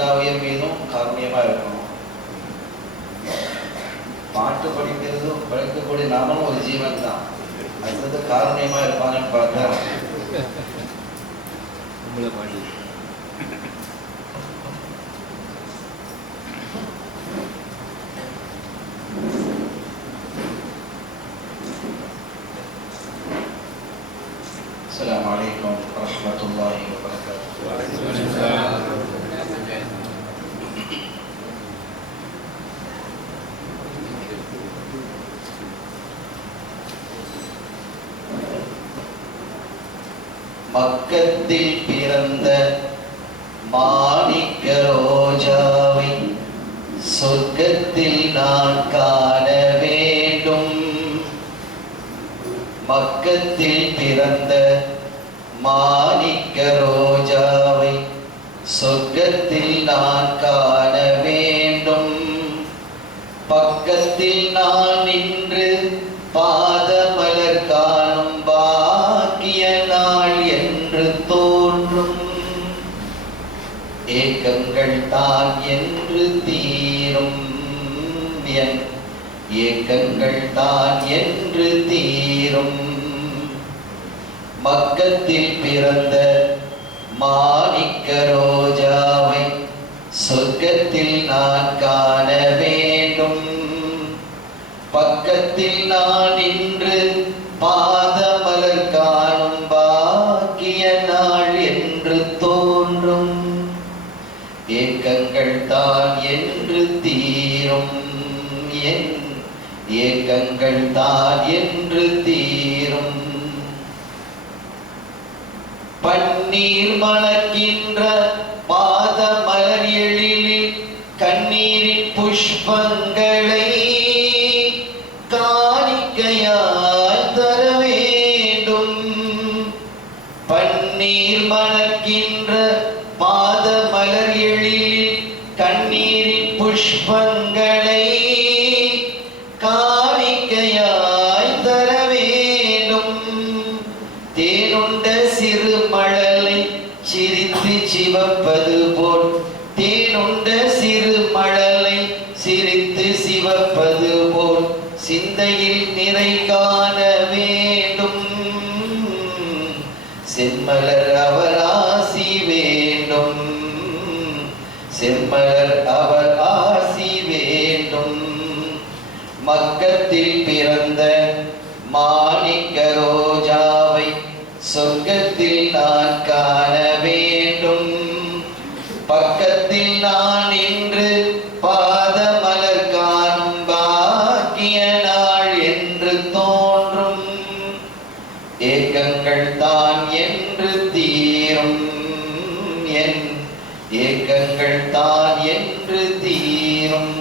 எல்லா உயிர் மீதும் காரணியமாக இருக்கணும். பாட்டு படிக்கிறதும் படிக்கக்கூடிய நாமளும் ஒரு ஜீவன் தான். அடுத்தது காரணியமாக இருப்பாங்கன்னு பார்த்தா உங்களை பாடி السلام عليكم ورحمة الله وبركاته. மக்கத்தில் பிறந்த மாணிக்க ரோஜாவை சொர்க்கத்தில் நான் காண வேண்டும். மக்கத்தில் பிறந்த மாணிக்க ரோஜாவை சொர்க்கத்தில் நான் காண வேண்டும். பக்கத்தில் நான் நின்று பாதமலர் காணும் பாக்கிய நாள் என்று தோன்றும். ஏக்கங்கள் தான் என்று தீரும், என் ஏக்கங்கள் தான் என்று தீரும். மக்கத்தில் பிறந்த மாணிக்க ரோஜாவை சொர்க்கத்தில் நான் காண வேண்டும். பக்கத்தில் நான் நின்று பாதமலர் காணும் பாக்கிய நாள் என்று தோன்றும். ஏக்கங்கள் தான் என்று தீரும், என் ஏக்கங்கள் தான் என்று தீரும். பன்னீர் மணக்கின்ற பாதமலர் எழிலில் கண்ணீரின் புஷ்பங்களை காணிக்கையாய் தர வேண்டும். பன்னீர் மணக்கின்ற பாதமலர் எழிலில் கண்ணீரின் புஷ்பங்களை காணிக்கையாய் தர வேண்டும். தேனுண்ட சிறு மழலை சிரித்து சிவப்பது போல், தேனுண்ட சிறு மழலை சிரித்து சிவப்பது போல் சிந்தையில் நிறை காண வேண்டும். செம்மலர் அவர் ஆசி வேண்டும், செம்மலர் அவர் ஆசி வேண்டும். மக்கத்தில் பிறந்த மாணிக்க ரோஜாவை சொர்க்கத்தில் நான் காண வேண்டும். பக்கத்தில் நான் நின்று பாதமலர் காணும் பாக்கிய நாள் என்று தோன்றும். ஏக்கங்கள் தான் என்று தீரும், என் ஏக்கங்கள் தான் என்று தீரும்.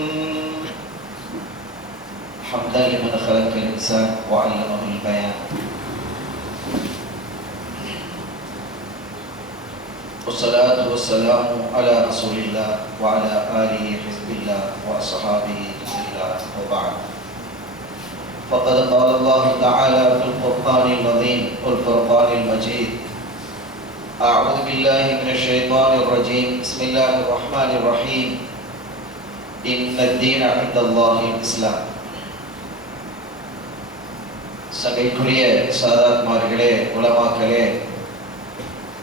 حمدا لمن خلق الإنسان وعلمه البيان. والصلاة والسلام على رسول الله وعلى آله حزب الله وأصحابه حزب الله وبعد. فقد قال الله تعالى في القرآن العظيم والفرقان المجيد: أعوذ بالله من الشيطان الرجيم. بسم الله الرحمن الرحيم. إن الدين عند الله الإسلام. சங்கைக்குரிய சாதாத்மார்களே, உலமாக்களே,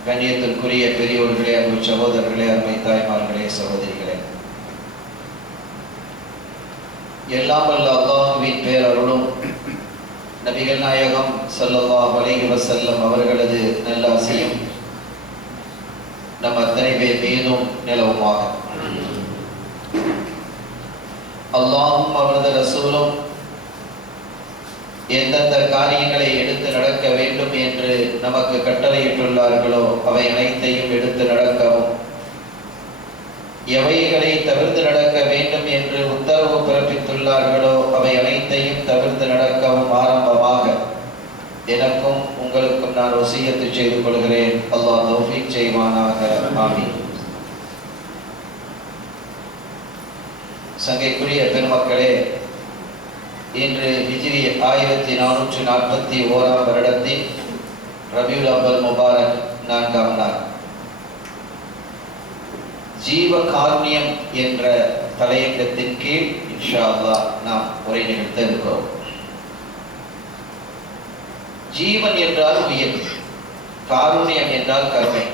கண்ணியத்திற்குரிய பெரியோர்களே, அன்பு சகோதரர்களே, அருமை தாய்மார்களே, சகோதரிகளே, எல்லாம் வல்ல அல்லாஹ்வின் பேரருளும் நபிகள் நாயகம் ஸல்லல்லாஹு அலைஹி வஸல்லம் அவர்களது நல்லாசியும் நம் அத்தனை பேர் மீதும் நிலவுமாக. அல்லாஹும் அவரது ரசூலும் எந்தெந்த காரியங்களை எடுத்து நடக்க வேண்டும் என்று நமக்கு கட்டளையிட்டுள்ளார்களோ அவை அனைத்தையும் எடுத்து நடக்கவும், எவைகளை தவிர்த்து நடக்க வேண்டும் என்று உத்தரவு பிறப்பித்துள்ளார்களோ அவை அனைத்தையும் தவிர்த்து நடக்கவும் ஆரம்பமாக எனக்கும் உங்களுக்கும் நான் வசியத்து செய்து கொள்கிறேன். அல்லாஹ் தௌஃபீக் செய்வானாக. ஆமீன். சங்கைக்குரிய பெருமக்களே, இன்று ஹிஜ்ரி 1441 வருடத்தின் ரபியுல் அவ்வல் முபாரக் 4ஆம் நாள். ஜீவ காருண்யம் என்ற தலையங்கத்தின் கீழ் இன்ஷா அல்லாஹ் நாம் உரை நிகழ்த்த இருக்கிறோம். ஜீவன் என்றால் உயிர், காருண்யம் என்றால் கருணை.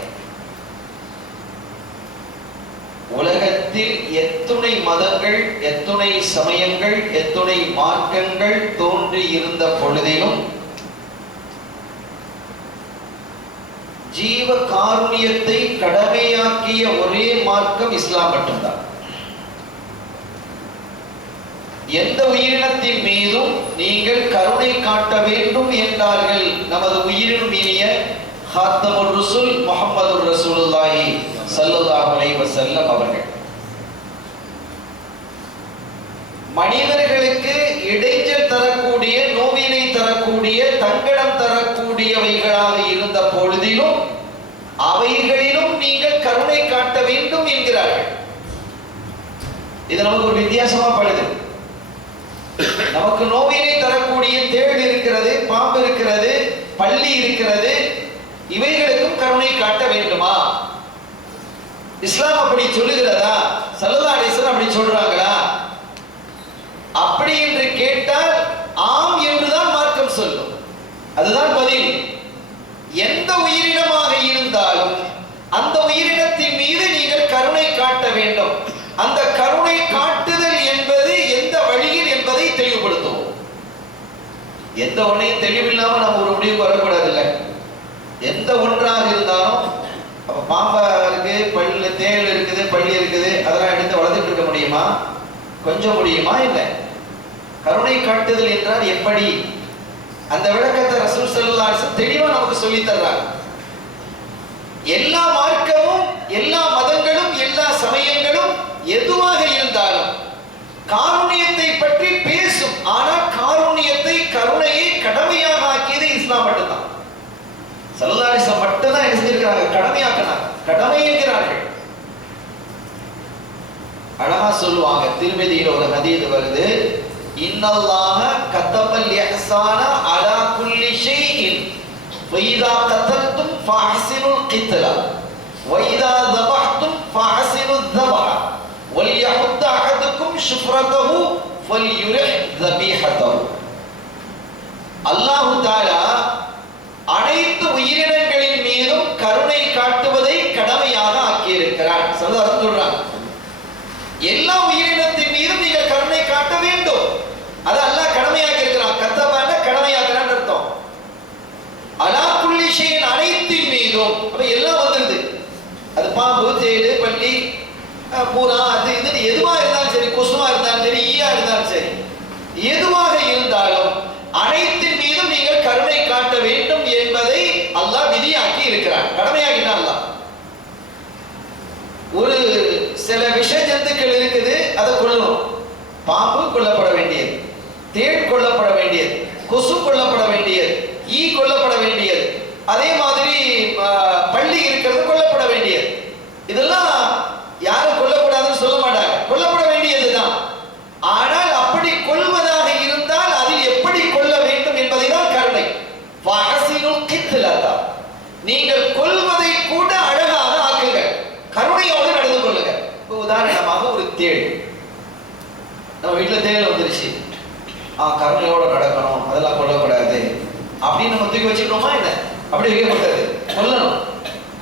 உலகத்தில் எத்துணை மதங்கள், எத்துணை சமயங்கள், எத்துணை மார்க்கங்கள் தோன்றி இருந்த பொழுதிலும் ஜீவ காருண்யத்தை கடமையாக்கிய ஒரே மார்க்கம் இஸ்லாம் மட்டும்தான். எந்த உயிரினத்தின் மீதும் நீங்கள் கருணை காட்ட வேண்டும் என்றார்கள் நமது உயிரினும் இனிய ஹாத்தமுர் ரசூல் முஹம்மது ரசூலுல்லாஹி ஸல்லல்லாஹு அலைஹி வஸல்லம் அவர்கள். மனிதர்களுக்கு இடைஞ்சல் தரக்கூடிய, நோவினை தரக்கூடிய, தங்கடம் தரக்கூடியவைகளாக இருந்த பொழுதிலும் அவைகளிலும் நீங்கள் கருணை காட்ட வேண்டும் என்கிறார்கள். இது நமக்கு ஒரு வித்தியாசமா படுது. நமக்கு நோவினை தரக்கூடிய தேள் இருக்கிறது, பாம்பு இருக்கிறது, பள்ளி இருக்கிறது, இவைகளுக்கும் கருணை காட்ட வேண்டுமா? இஸ்லாம் அப்படி சொல்லுகிறதா? ஸல்லல்லாஹு அலைஹி வஸல்லம் அப்படி சொல்றாங்களா? அப்படி என்று கேட்டால் ஆம் என்றுதான் மார்க்கம் சொல்லும். அதுதான் பதில். எந்த உயிரினமாக இருந்தாலும் அந்த உயிரினத்தின் மீது நீங்கள் கருணை காட்ட வேண்டும். அந்த கருணை காட்டுதல் என்பது எந்த வழியில் என்பதை தெளிவுபடுத்துவோம். எந்த ஒன்றையும் தெளிவில்லாம நம்ம ஒரு முடிவுக்கு வரக்கூடாது. இல்லை, எந்த ஒன்றாக இருந்தாலும் அப்ப பாம்பா இருக்கு, பள்ளி தேள் இருக்குது, பள்ளி இருக்குது, அதெல்லாம் எடுத்து வளர்த்துட்டு இருக்க முடியுமா? கொஞ்சம் முடியுமா? இல்லை. கருணை காட்டுதல் என்றால் எப்படி? அந்த விளக்கத்தை ரசூல் ஸல்லல்லாஹு அலைஹி வஸல்லம் தெளிவா நமக்கு சொல்லி தர்றாங்க. எல்லா மார்க்கமும், எல்லா மதங்களும், எல்லா சமயங்களும் எதுவாக இருந்தாலும் காருண்யத்தை பற்றி பேசும். ஆனால் காருண்யத்தை, கருணையை கடமையாக ஆக்கியது இஸ்லாம் மட்டும்தான். ஸல்லல்லாஹு அலைஹி வஸல்லம் மட்டும்தான் என்ன செஞ்சிருக்காங்க? கடமையாக்கினாங்க. கடமை என்கிறார்கள். அழகா சொல்லுவாங்க, திருமதியில ஒரு ஹதீஸ் வருது, இன்னல்லாஹ கத்தபல் இஹ்சான அலா குல்லி ஷைஇன் வைதா கதல்தும் ஃபஹ்சினுல் கித்லா வைதா தபஹ்தும் ஃபஹ்சினுல் தபஹ வல்யஹுத் அஹதுக்கும் ஷுஃப்ரதஹு ஃபல்யுரிஹ் தபீஹதஹு. அல்லாஹ் தஆலா அனைத்து உயிரினங்களின் மீதும் கருணை காட்டுவதை கடமையாக ஆக்கியிருக்கிறார். சொல்றாங்க, எல்லா உயிரினத்தின் மீதும் நீங்கள் கருணை காட்ட வேண்டும். அது அல்லாஹ் கடமையாக்கி இருக்கிறான். கத்தபான கடமையாக்குறான்னு அர்த்தம். அலா குல்லி ஷைஇன் அனைத்தின் மீதும். அப்ப எல்லாம் வந்துருது. அது பாம்பு, தேடு, பள்ளி, பூரா, அது இது எதுவா இருந்தாலும் சரி, கொசுவா இருந்தாலும் சரி, ஈயா இருந்தாலும் சரி, எதுவாக இருந்தாலும் அனைத்தின் மீதும் நீங்கள் கருணை காட்ட வேண்டும் என்பதை அல்லாஹ் விதியாக்கி இருக்கிறான். கடமையாக்கினான் அல்லாஹ். ஒரு சில விஷ ஜந்துக்கள் இருக்குது, அதை கொல்லணும். பாம்பு கொல்லப்பட வேண்டியது, தேள் கொல்லப்பட வேண்டியது, கொசு கொல்லப்பட வேண்டியது, ஈ கொல்லப்பட வேண்டியது, அதே மாதிரி பள்ளி இருக்கிறது கொல்லப்பட வேண்டியது. இதெல்லாம் யாரும் கொல்லக்கூடாதுன்னு சொல்ல மாட்டாங்க, கொல்லப்பட வேண்டியதுதான். ஆனால் அப்படி கொல்வதாக இருந்தால் அதில் எப்படி கொல்ல வேண்டும் என்பதை தான் கருணை. ஃபஹ்சினுல் கித்லா, நீங்கள் கொல்வதை கூட அழகாக ஆக்குங்கள், கருணையோடு நடந்து கொள்ளுங்க. உதாரணமாக ஒரு தேள், நம்ம வீட்டில் தேள் வந்துருச்சு, கருணையோட நடக்கணும், அதெல்லாம் கொல்லக்கூடாது அப்படின்னு நம்ம தூக்கி வச்சுக்கணுமா? என்ன அப்படி வைக்கக்கூடாது, கொல்லணும்.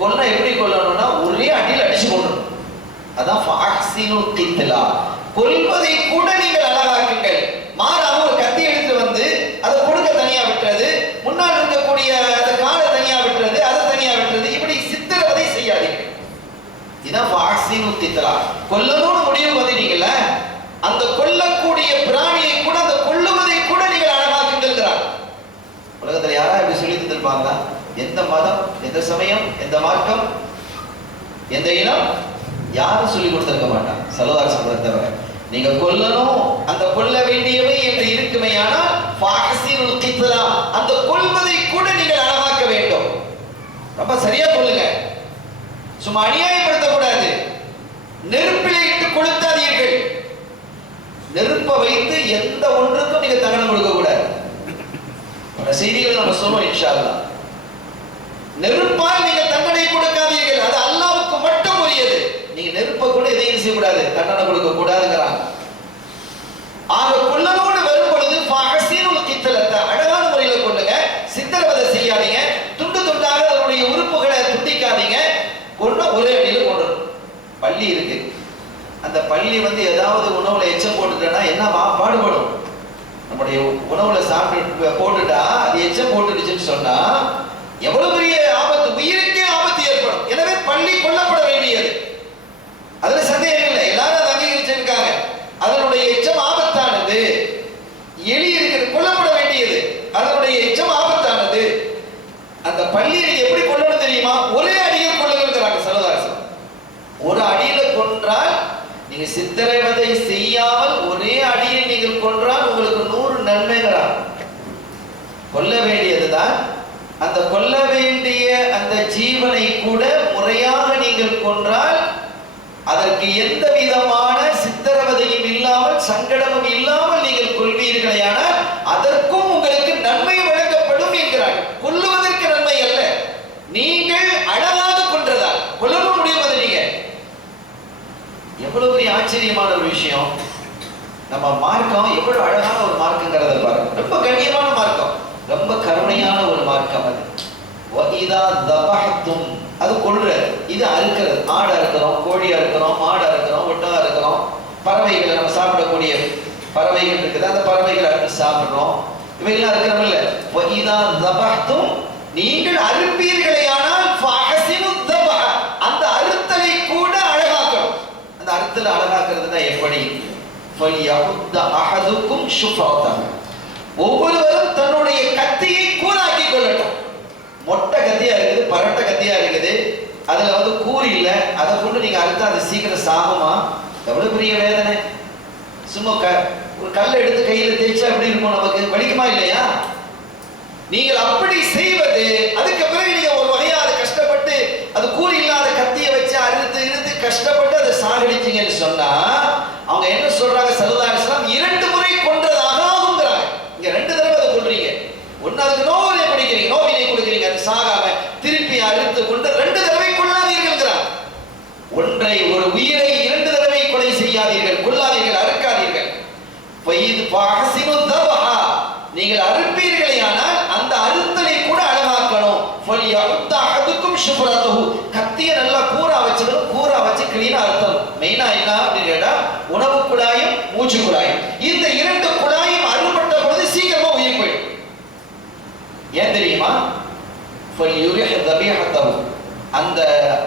கொல்ல எப்படி கொல்லணும்னா ஒரே அடியில் அடிச்சு கொள்ளணும். அதான் ஃபஹ்சினுல் கித்லா. கொல்வதை கூட நீங்கள் அழகாக்குங்கள். மாறாக ஒரு கத்தி எடுத்து வந்து அதை கொடுக்க தனியா விட்டுறது, முன்னால் இருக்கக்கூடிய அந்த காலை தனியா விட்டுறது, அதை தனியா விட்டுறது, இப்படி சித்திரவதை செய்யாதீர்கள். இதான் ஃபஹ்சினுல் கித்லா. கொல்லணும்னு முடிவு பண்ணிட்டீங்கல்ல, அந்த கொல்லக்கூடிய பிராணியை கூட, அந்த கொல்லுவதை கூட நீங்கள் அழகாக்குங்கிறார். உலகத்தில் யாரா இப்படி சொல்லி தந்திருப்பாங்க? எந்த மதம், எந்த சமயம், எந்த மார்க்கம், எந்த இனம், யாரும் சொல்லி கொடுத்திருக்க மாட்டாங்க. ஸல்லல்லாஹு அலைஹி வஸல்லம் தவிர. நீங்க கொல்லணும், அந்த கொல்ல வேண்டியவை என்று இருக்குமேயானால் ஃபஹ்சினுல் கித்லா, அந்த கொல்வதை கூட நீங்கள் அழகாக்க வேண்டும். ரொம்ப சரியா கொல்லுங்க, சும்மா அநியாயப்படுத்தக்கூடாது. நெருப்பில் இட்டு கொளுத்தாதீர்கள். நெருப்பை வைத்து எந்த ஒன்றுக்கும் நீங்க தகனம் கொடுக்க கூடாது. பல செய்திகள் நம்ம சொல்லுவோம் இன்ஷா அல்லாஹ். நெருப்பால் நீங்க தண்டனை கொடுக்காதீர்கள், அது அல்லாஹ்வுக்கு மட்டும் உரியது. நீங்க நெருப்பை செய்யக்கூடாது, தண்டனை கொடுக்க கூடாதுங்கிறாங்க. ஆக கொல்லனோடு வரும் பொழுது ஃபஹஸினுல் கித்லத, அழகான முறையில கொல்லுங்க, சித்திரவதை செய்யாதீங்க, துண்டு துண்டாக அதனுடைய உறுப்புகளை துண்டிக்காதீங்க, கொல்ல ஒரே அடியில் கொல்லணும். பள்ளி இருக்கு, அந்த பள்ளி ஏதாவது உணவுல எச்சம் போட்டுட்டா என்ன பாடுபடும்? நம்முடைய உணவுல சாப்பிட்டு போட்டுட்டா அது எச்சம் போட்டுடுச்சுன்னு சொன்னா எவ்வளவு பெரிய ஆபத்து, உயிருக்கே ஆபத்து ஏற்படும். எனவே பள்ளி கொல்லப்பட வேண்டியது, அதுல சந்தேகம் இல்லை, எல்லாரும் அதை அங்கீகரிச்சிருக்காங்க. அதனுடைய எச்சம் ஆபத்தானது, எலி இருக்கிறது கொல்லப்பட வேண்டியது, அதனுடைய எச்சம் ஆபத்தானது. அந்த பள்ளியை நீங்க எப்படி கொல்லணும் தெரியுமா? ஒரே அடியில் கொல்லுங்கிறாங்க சல்லல்லாஹு. ஒரு அடியில கொன்றால், நீங்க சித்திரவதை செய்யாமல் ஒரே அடியில் நீங்கள் கொன்றால் உங்களுக்கு 100 நன்மைகிறார். கொல்ல வேண்டியதுதான், அந்த கொல்ல வேண்டிய அந்த ஜீவனை கூட முறையாக நீங்கள் கொன்றால் அதற்கு எந்த விதமான சித்திரவதையும் இல்லாமல் சங்கடமும் இல்லாமல் நீங்கள் கொள்வீர்களேயானால் அதற்கும் உங்களுக்கு நன்மை வழங்கப்படும் என்கிறார்கள். கொல்லுவதற்கு நன்மை அல்ல, நீங்கள் அழகாக கொன்றதால் கொல்லவும் முடியும். அது நீங்க எவ்வளவு பெரிய ஆச்சரியமான ஒரு விஷயம். நம்ம மார்க்கம் எவ்வளவு அழகான ஒரு மார்க்கங்கிறத பாருங்க. ரொம்ப கண்ணியமான மார்க்கம், ரொம்ப கருணையான ஒரு மார்க்கம். அது வஇதா தபஹ்தும், அது கொல்றது, இது அறுக்கிறது. ஆடை அறுக்கிறோம், கோழி அறுக்கிறோம், மாடை அறுக்கிறோம், ஒட்டகம் அறுக்கிறோம், பறவைகளை நம்ம சாப்பிடக்கூடிய பறவைகள் இருக்குது, அந்த பறவைகளை அறுத்து சாப்பிடுறோம். இவையெல்லாம் அறுக்கிறோம் இல்ல. வஇதா தபஹ்தும், நீங்கள் அறுப்பீர்களேயானால் ஃபஹஸினு தபஹ, அந்த அறுத்தலை கூட அழகாக்கணும். அந்த அறுத்தலை அழகாக்குறதுனா எப்படி? ஃபல்யஹுத்த அஹதுக்கும் ஷுஃபரத்தஹு, ஒவ்வொருவரும் தன்னுடைய கத்தியை கூராக்கி கொள்ளட்டும். மொட்டை கத்தியா இருக்குது, பரட்ட கத்தியா இருக்குது, அதுல கூர் இல்ல, அதை கொண்டு நீங்க அறுத்தா அது சீக்கிரம் சாகுமா? எவ்வளவு பெரிய வேதனை. சும்மா ஒரு கல்லை எடுத்து கையில தேய்ச்சா எப்படி இருக்கும்? நமக்கு வலிக்குமா இல்லையா? நீங்கள் அப்படி செய்வது, அதுக்கு பிறகு நீங்க ஒரு வகையா அதை கஷ்டப்பட்டு அது கூர் இல்லாத கத்தியை வச்சு அறுத்து இருந்து கஷ்டப்பட்டு அதை சாகடிச்சீங்கன்னு சொன்னா அவங்க என்ன சொல்றாங்க? ஸல்லல்லாஹு அலைஹி வஸல்லம் 2 முறை கொன்றதாக ஆகுங்கிறாங்க. இங்க 2 தடவை அதை கொல்றீங்க. ஒன்னு அதுக்கு நோவினை பிடிக்கிறீங்க, நோவினை கொடுக்குறீங்க, அது சாகாம திருப்பி அறுத்து கொண்டு 2 தடவை கொள்ளாதீர்கள். ஒன்றை, ஒரு உயிரை 2 தடவை கொலை செய்யாதீர்கள், கொல்லாதீர்கள், அறுக்காதீர்கள். ஃபஹஸினு தபஹ, நீங்கள் அறுப்பீர்களேயானால் அந்த அறுத்தலை கூட அழகாக்கணும். ஃபல்யஹுத்த அஹதுக்கும் ஷுஃபரத்தஹு, கத்தியை நல்லா கூரா வச்சிடணும், கூரா வச்சு கிளீனா அறுத்தணும். மெயினா என்ன அப்படின்னு கேட்டா உணவு குழாயும் மூச்சு குழாயும், இந்த 2 குழாயும் அறுபட்ட பொழுது சீக்கிரமா உயிர் போயிடும். ஏன் தெரியுமா? ஃபல்யுரிஹ் தபீஹத்தஹு, அந்த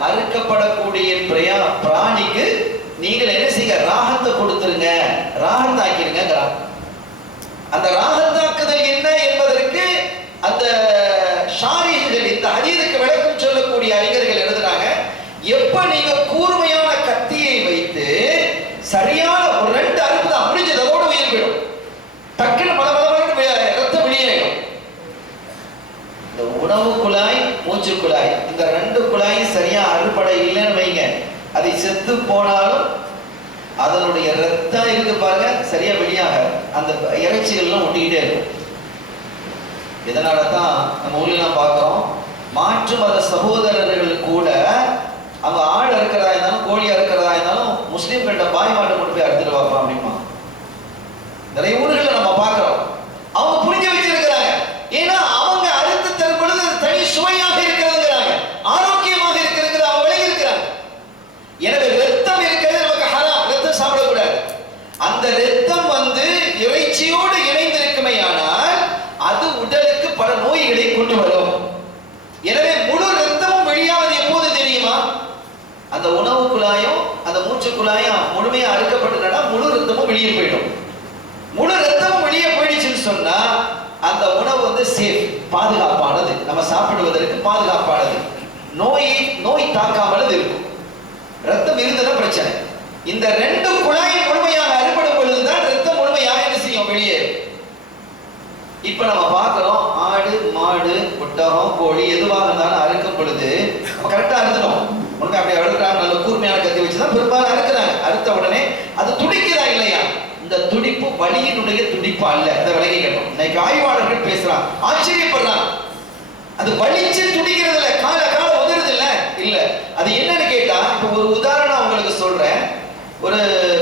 அறுக்கப்படக்கூடிய பிராணிக்கு நீங்கள் என்ன செய்ய? ராகத்தை கொடுத்துருங்க, ராகத்தாக்கிடுங்கிறாங்க. அந்த ராகத்தாக்குதல் என்ன என்பதற்கு அந்த ஷாரிஹ்கள், இந்த ஹதீஸுக்கு விளக்கம் சொல்லக்கூடிய அறிஞர்கள் எழுதுறாங்க, எப்ப நீங்க கூர்மையான கத்தியை வைத்து சரியான ஒரு 2 அறுப்பு தான் முடிஞ்சது, அதோட உயிர் போயிடும். டக்குன்னு மலமளன்னு ரத்தம் வெளியேறும். இந்த உணவு குழாய், மூச்சு குழாய், இந்த 2 குழாயும் சரியா அறுபட இல்லைன்னு வைங்க, அதை செத்து போனாலும் அதனுடைய ரத்தம் இருக்கு பாருங்க, சரியா வெளியாக அந்த இறைச்சிகள்லாம் ஒட்டிக்கிட்டே இருக்கும். இதனால தான் நம்ம ஊர்லாம் பார்க்கிறோம், மாற்று மத சகோதரர்கள் கூட அவங்க ஆடு அறுக்கிறதா இருந்தாலும் கோழி அறுக்கிறதா இருந்தாலும் முஸ்லீம் கண்ட பாய் மாட்டை கொண்டு போய் அறுத்துட்டு வாப்பா அப்படிமா. நிறைய ஊர்களில் நம்ம பார்க்கிறோம். அவங்க புரிஞ்சு வச்சிருக்கிறாங்க, ஏன்னா அவங்க அறுத்து தரும் பொழுது தனி சுவையாக இருக்கிறதுங்கிறாங்க, ஆரோக்கியமாக இருக்கிறது அவங்க விளங்கி இருக்கிறாங்க. எனவே ரத்தம் இருக்கிறது நமக்கு ஹராம், ரத்தம் சாப்பிடக்கூடாது. அந்த ரத்தம் இறைச்சியோடு இணைந்திருக்குமே ஆனால் அது உடலுக்கு பல நோய்களை கொண்டு வரும். எனவே முழு ரத்தமும் வெளியாவது எப்போது தெரியுமா? அந்த உணவு குழாயும் அந்த மூச்சு குழாயும் முழுமையா அறுக்கப்பட்டதுனா முழு ரத்தமும் வெளியே போயிடும். முழு ரத்தமும் வெளியே போயிடுச்சுன்னு சொன்னா அந்த உணவு சேஃப், பாதுகாப்பானது, நம்ம சாப்பிடுவதற்கு பாதுகாப்பானது, நோய் தாக்காமல் இருக்கும். ரத்தம் இருந்ததுன்னா பிரச்சனை. இந்த 2 குழாயும் முழுமையாக அறுபடும் பொழுதுதான் ரத்தம் முழுமையாக என்ன செய்யும்? வெளியே. இப்ப நம்ம பார்க்கிறோம், ஆடு மாடு ஒட்டகம் கோழி எதுவாக இருந்தாலும் அறுக்கும் பொழுது நம்ம கரெக்டா அறுத்துடும். உனக்கு அப்படி அறுக்கிறாங்க, நல்ல கூர்மையான கத்தி வச்சுதான் பெரும்பாலும் அறுக்கிறாங்க. அறுத்த உடனே அது துடிக்குதா இல்லையா? இந்த துடிப்பு வலியினுடைய துடிப்பு அல்ல, அதை விளங்கிக்கணும். இன்னைக்கு ஆய்வாளர்கள் பேசுறாங்க, ஆச்சரியப்படுறாங்க. அது வலிச்சு துடிக்கிறது இல்ல, கால உதறது இல்ல. அது என்னன்னு கேட்டா, இப்ப ஒரு உதாரணம் உங்களுக்கு சொல்றேன். ஒரு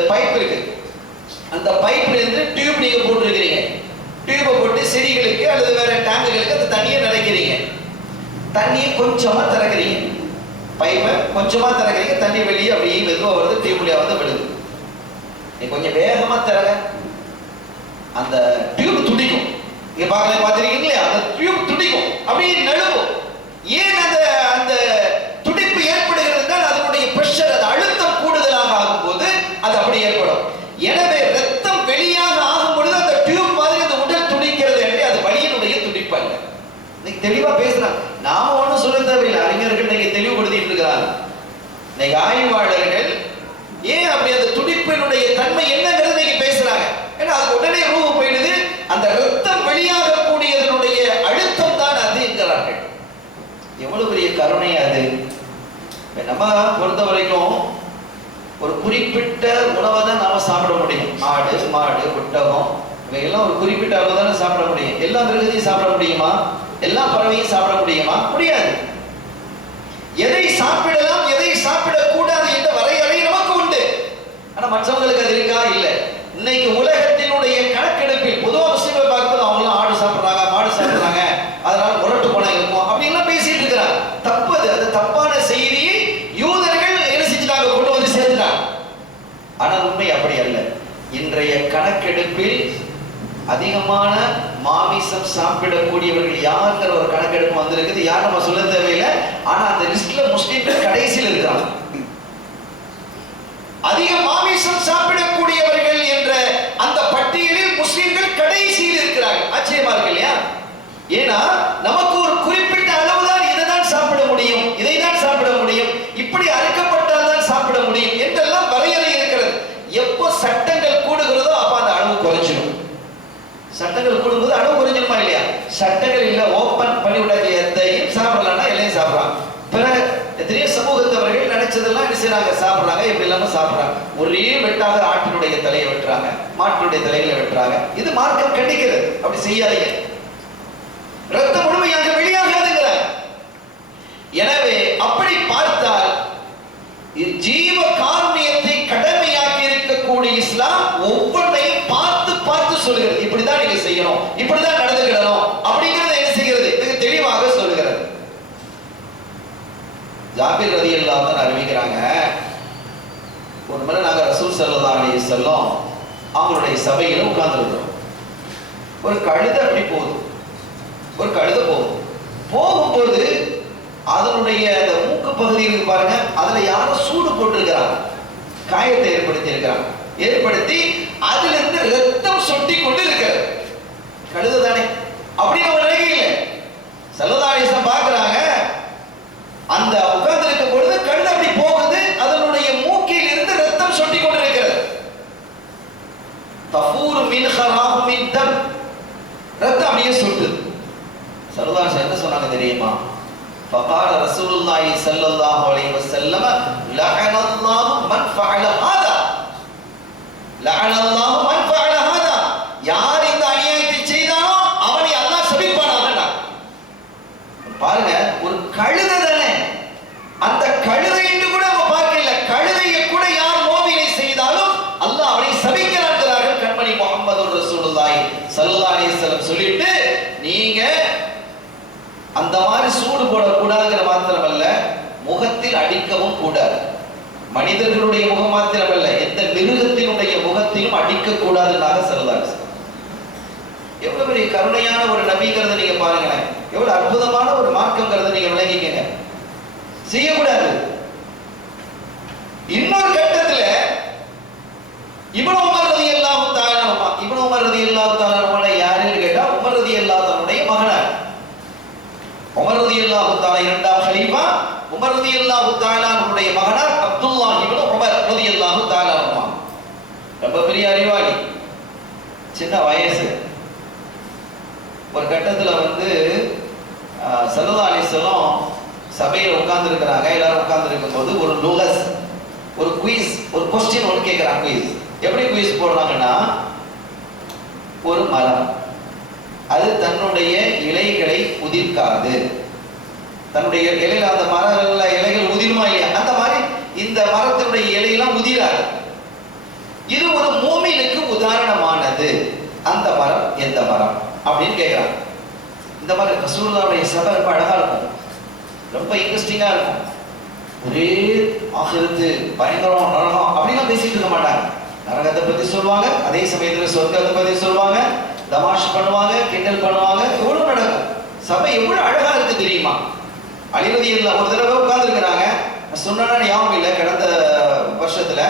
பைப் இருக்கு, அந்த பைப்ல இருந்து டியூப் நீங்க போட்டுருக்கிறீங்க. டியூபை போட்டு செடிகளுக்கு அல்லது வேற டேங்குகளுக்கு அந்த தண்ணியை நிறைக்கிறீங்க. தண்ணியை கொஞ்சமா திறக்கிறீங்க, பைப்பை கொஞ்சமா திறக்கிறீங்க, தண்ணி வெளியே அப்படியே மெதுவாக வருது, டியூப்ல வந்து விழுது. நீ கொஞ்சம் வேகமா திறங்க, அந்த டியூப் துடிக்கும். நீங்க பார்த்துருக்கீங்க இல்லையா, அந்த டியூப் துடிக்கும், அப்படியே நழுவும். ஏன் அந்த அந்த துடிப்பு ஏற்படுகிறது? அதனுடைய பிரஷர், அது அழுத்தம் கூடுதலாக ஆகும்போது அது அப்படி ஏற்படும். எனவே ரத்தம் வெளியாக ஆகும் பொழுது அந்த டியூப் மாதிரி அந்த உடல் துடிக்கிறது என்று அது வலியினுடைய துடிப்பு அல்ல. இன்னைக்கு தெளிவா பேசுறாங்க, நாம ஒன்றும் சொல்ல தேவையில்லை, அறிஞர்கள் இன்னைக்கு தெளிவுபடுத்திட்டு இருக்கிறாங்க. இன்னைக்கு ஆய்வாளர்கள் ஏன் அப்படி அந்த துடிப்பினுடைய தன்மை என்னங்கிறது இன்னைக்கு பேசுறாங்க. ஏன்னா அது உடனே ரூபு போயிடுது, அந்த ரத்தம் வெளியாக கூடியதனுடைய அழுத்தம் தான் அது என்கிறார்கள். எவ்வளவு பெரிய கருணை அது! நம்ம பொறுத்த வரைக்கும் ஒரு குறிப்பிட்ட உணவை தான் நாம சாப்பிட முடியும். ஆடு, மாடு, ஒட்டகம் இவையெல்லாம் ஒரு குறிப்பிட்ட அளவு தானே சாப்பிட முடியும். எல்லா மிருகத்தையும் சாப்பிட முடியுமா? எல்லா பறவையும் சாப்பிட முடியுமா? முடியாது. எதை சாப்பிடலாம், எதை சாப்பிடக்கூடாது என்ற வரையறை நமக்கு உண்டு. ஆனா மற்றவங்களுக்கு அது இருக்கா? இல்லை. இன்னைக்கு உலகத்தினுடைய கணக்கெடுப்பில் பொதுவாக முஸ்லிம்களை பார்க்கும்போது அவங்களாம் ஆடு சாப்பிட்றாங்க, மாடு சாப்பிட்றாங்க, அதனால முரட்டு போனா இருக்கும் அப்படின்லாம் பேசிட்டு இருக்கிறாங்க. தப்பு அது. அது தப்பான செய்தியை யூதர்கள் என்ன செஞ்சுட்டாங்க, கொண்டு வந்து சேர்த்துட்டாங்க. ஆனால் உண்மை அப்படி அல்ல. இன்றைய கணக்கெடுப்பில் அதிகமான மாமிசம் சாப்பிடக்கூடியவர்கள் யாருங்கிற ஒரு கணக்கெடுப்பு வந்திருக்குது. யார் நம்ம சொல்ல தேவையில்லை. ஆனா அந்த லிஸ்ட்ல முஸ்லிம்கள் கடைசியில் இருக்கிறாங்க. அதிக மாமிசம் சாப்பிடக்கூடியவர்கள் என்ற அந்த பட்டியலில் முஸ்லிம்கள் கடைசியில் இருக்கிறார்கள். ஆச்சரியமா இருக்கு இல்லையா? ஏன்னா நமக்கு ஒரு குறிப்பிட்ட அளவுதான் இதை தான் சாப்பிட முடியும், இதை தான் சாப்பிட முடியும், இப்படி அறுக்கப்பட்டால் தான் சாப்பிட முடியும் என்றெல்லாம் வரையறை இருக்கிறது. எப்போ சட்டங்கள் கூடுகிறதோ அப்ப அந்த அளவு குறைஞ்சிடும். சட்டங்கள் கூடும்போது அளவு குறைஞ்சிருமா இல்லையா? சட்டங்கள் இல்ல, ஓப்பன் பண்ணி விடாது, எதையும் சாப்பிடலாம்னா எல்லாம் சாப்பிடலாம். பிறகு எத்தனையோ சமூகத்தவர்கள் நினைச்சதெல்லாம் என்ன செய்யறாங்க, சாப்பிடுறாங்க. எப்படி இல்லாம சாப்பிடுறாங்க. ஒரே வெட்டாக ஆட்டினுடைய தலையை வெட்டுறாங்க, மாட்டினுடைய தலைகளை வெட்டுறாங்க. இது மார்க்கம் கண்டிக்கிறது, அப்படி செய்யாதீங்க. ரத்தம் முழுமையாக வெளியாகாதுங்கிறார். எனவே அப்படி பார்த்தால் ஜீவ காருண்யத்தை கடமையாக்கி இருக்கக்கூடிய இஸ்லாம் ஒவ்வொன்றையும் பார்த்து பார்த்து சொல்கிறது. இப்படிதான் நீங்க செய்யணும், இப்படிதான் நடந்துக்கிடணும் அப்படிங்கறத என்ன செய்கிறது, மிக தெளிவாக சொல்லுகிறது. ஜாபிர் ரலியல்லாஹு அன்ஹு அறிவிக்கிறாங்க, ஒரு முறை நாங்க ரசூல் ஸல்லல்லாஹு அலைஹி வஸல்லம் அவங்களுடைய சபையில உட்கார்ந்துருக்கிறோம். ஒரு கழுதை அப்படி போகுது, ஒரு கழுதை போகும்போது அதனுடைய அந்த மூக்கு பகுதி இருக்கு பாருங்க, அதுல யாரோ சூடு போட்டிருக்கிறாங்க, காயத்தை ஏற்படுத்தி அதுல இருந்து ரத்தம் சொட்டி கொண்டு இருக்கிறது. கழுதை தானே அப்படின்னு அவங்க நினைக்கல. ஸல்லல்லாஹு அலைஹி வஸல்லம் பார்க்கறாங்க, அந்த உட்கார்ந்து இருக்கும் பொழுது கழுதை அப்படி போகுது, அதனுடைய மூக்கில் இருந்து ரத்தம் சொட்டி கொண்டு இருக்கிறது. தஃபூர் மின் ஹராம் மின் தம், ரத்தம் அப்படியே சொட்டுது. ஸல்லல்லாஹு அலைஹி வஸல்லம் என்ன சொன்னாங்க தெரியுமா? فقال رسول الله صلى الله عليه وسلم لعن الله من فعل هذا, لعن الله من فعل هذا, யார் இந்த அநியாயத்தை செய்தானோ அவனை அல்லாஹ் சபிப்பானாக. பாருங்க, ஒரு கழுதை தானே, அந்த கழுதை என்று கூட நம்ம பார்க்கல. கழுதையை கூட யார் மோவினை செய்தாலும் அல்லாஹ் அவனை சபிக்கிறார்கள். கண்மணி முஹம்மது ரசூலுல்லாஹி ஸல்லல்லாஹு அலைஹி வஸல்லம் சொல்லிட்டு, நீங்க அந்த மாதிரி சூடு போடக்கூடாதுங்கிற மாத்திரமல்ல, முகத்தில் அடிக்கவும் கூடாது. மனிதர்களுடைய முகம் மாத்திரமல்ல, எந்த மிருகத்தினுடைய முகத்திலும் அடிக்க கூடாதுன்னாக ஸல்லல்லாஹு அலைஹி வஸல்லம். எவ்வளவு பெரிய கருணையான ஒரு நபிங்கிறத நீங்க பாருங்களேன், எவ்வளவு அற்புதமான ஒரு மார்க்கம்ங்கிறத நீங்க விளங்கிக்கங்க. செய்யக்கூடாது. இன்னொரு கட்டத்துல இப்னு உமர் ரலியல்லாஹு தஆலா அன்ஹு, இப்னு உமர் ரலியல்லாஹு தஆலா அன்ஹு யாருன்னு கேட்டா உமர் ரலியல்லாஹு தஆலாவுடைய மகனார். உமர் ரலியல்லாஹு தஆலா இரண்டாம் கலீஃபா, உமர் ரலியல்லாஹு தஆலா அவருடைய மகனார் அப்துல்லாஹ் இப்னு உமர் ரலியல்லாஹு தஆலா அன்ஹு. ரொம்ப பெரிய அறிவாளி, சின்ன வயசு. ஒரு கட்டத்துல ஸல்லல்லாஹு அலைஹி வஸல்லம் சபையில உட்கார்ந்து இருக்கிறாங்க. எல்லாரும் உட்கார்ந்து இருக்கும் போது ஒரு லுகஸ், ஒரு குயிஸ், ஒரு கொஸ்டின் ஒன்று கேட்கிறாங்க. குயிஸ் எப்படி குயிஸ் போடுறாங்கன்னா, ஒரு மரம் அது தன்னுடைய இலைகளை உதிர்க்காது, தன்னுடைய இலையில அந்த மரங்கள்ல இலைகள் உதிருமா இல்லையா, அந்த மாதிரி இந்த மரத்தினுடைய இலையெல்லாம் உதிராது. இது ஒரு மூமினுக்கு உதாரணமானது. அந்த மரம் எந்த மரம் அப்படின்னு கேட்கிறாங்க. இந்த மாதிரி ரசூலுல்லாஹ்வுடைய சபை ரொம்ப அழகா இருக்கும், ரொம்ப இன்ட்ரெஸ்டிங்கா இருக்கும். ஒரே ஆகிரத்து பயங்கரம் நரகம் அப்படிலாம் பேசிட்டு இருக்க மாட்டாங்க. நரகத்தை பத்தி சொல்லுவாங்க, அதே சமயத்துல சொர்க்கத்தை பத்தி சொல்லுவாங்க, தமாஷ் பண்ணுவாங்க, கிண்டல் பண்ணுவாங்க. எவ்வளவு நடக்கும். சபை எவ்வளவு அழகா இருக்கு தெரியுமா? அலி ரலியல்லாஹு ஒரு தடவை உட்கார்ந்து இருக்கிறாங்க, சொன்னா ஞாபகம் இல்லை கடந்த வருஷத்துல,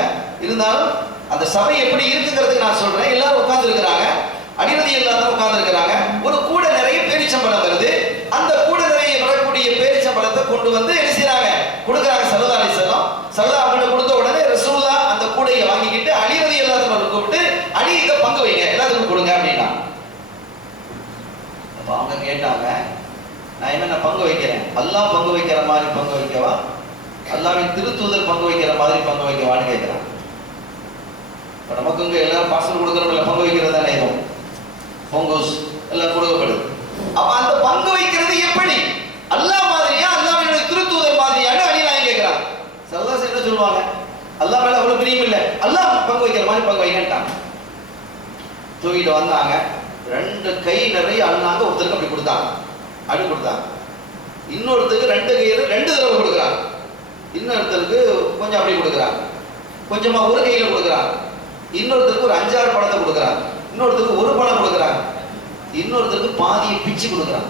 இருந்தாலும் அந்த சபை எப்படி இருக்குங்கிறதுக்கு நான் சொல்றேன். எல்லாரும் உட்கார்ந்து இருக்கிறாங்க, அலி ரலியல்லாஹு உட்கார்ந்து இருக்கிறாங்க. ஒரு கூட நிறைய பேரிச்சம்பழம் வருது. அந்த கூட நிறைய வரக்கூடிய பேரிச்சம்பழத்தை கொண்டு வந்து என்ன செய்றாங்க, கொடுக்குறாங்க ஸல்லல்லாஹு அலைஹி வஸல்லம். ஸல்லல்லாஹு அவங்களுக்கு கொடுத்த உடனே ரசூலுல்லாஹ் அந்த கூடையை வாங்கிக்கிட்டு அலி ரலியல்லாஹு அவர்கள் கூப்பிட்டு, அலி இதை பங்கு வைங்க, எல்லாத்துக்கும் கொடுங்க அப்படின்னா. அப்ப அவங்க கேட்டாங்க, நான் என்ன பங்கு வைக்கிறேன், அல்லாஹ் பங்கு வைக்கிற மாதிரி பங்கு வைக்கவா, அல்லாஹ்வின் திருத்தூதர் பங்கு வைக்கிற மாதிரி பங்கு வைக்கவான்னு கேட்கிறான். இப்போ நமக்கு இங்கே எல்லாரும் பார்சல் கொடுக்குறவங்கள பங்கு வைக்கிறது தானே, எதுவும் பொங்கோஸ் எல்லாம் கொடுக்கப்படுது. அப்ப அந்த பங்கு வைக்கிறது எப்படி, அல்லாஹ் மாதிரியா அல்லாஹ்வினுடைய திருத்தூதர் மாதிரியான்னு அலிலாயும் கேட்கிறாங்க. ஸல்லல்லாஹு என்ன சொல்லுவாங்க, அல்லாஹ் மேல அவ்வளவு பிரியம் இல்லை, அல்லாஹ் பங்கு வைக்கிற மாதிரி பங்கு வைங்கன்ட்டாங்க. தூக்கிட்டு வந்தாங்க, 2 கை நிறைய அண்ணாங்க. ஒருத்தருக்கு அப்படி கொடுத்தாங்க, அப்படி கொடுத்தாங்க. இன்னொருத்தருக்கு 2 கையில 2 தடவை கொடுக்குறாங்க. இன்னொருத்தருக்கு கொஞ்சம் அப்படி கொடுக்குறாங்க, கொஞ்சமா ஒரு கையில கொடுக்குறாங்க. இன்னொருத்தருக்கு ஒரு 5-6 பழத்தை கொடுக்குறாங்க. இன்னொருத்தருக்கு ஒரு பழம் கொடுக்குறாங்க. இன்னொருத்தருக்கு பாதியை பிச்சு கொடுக்குறாங்க.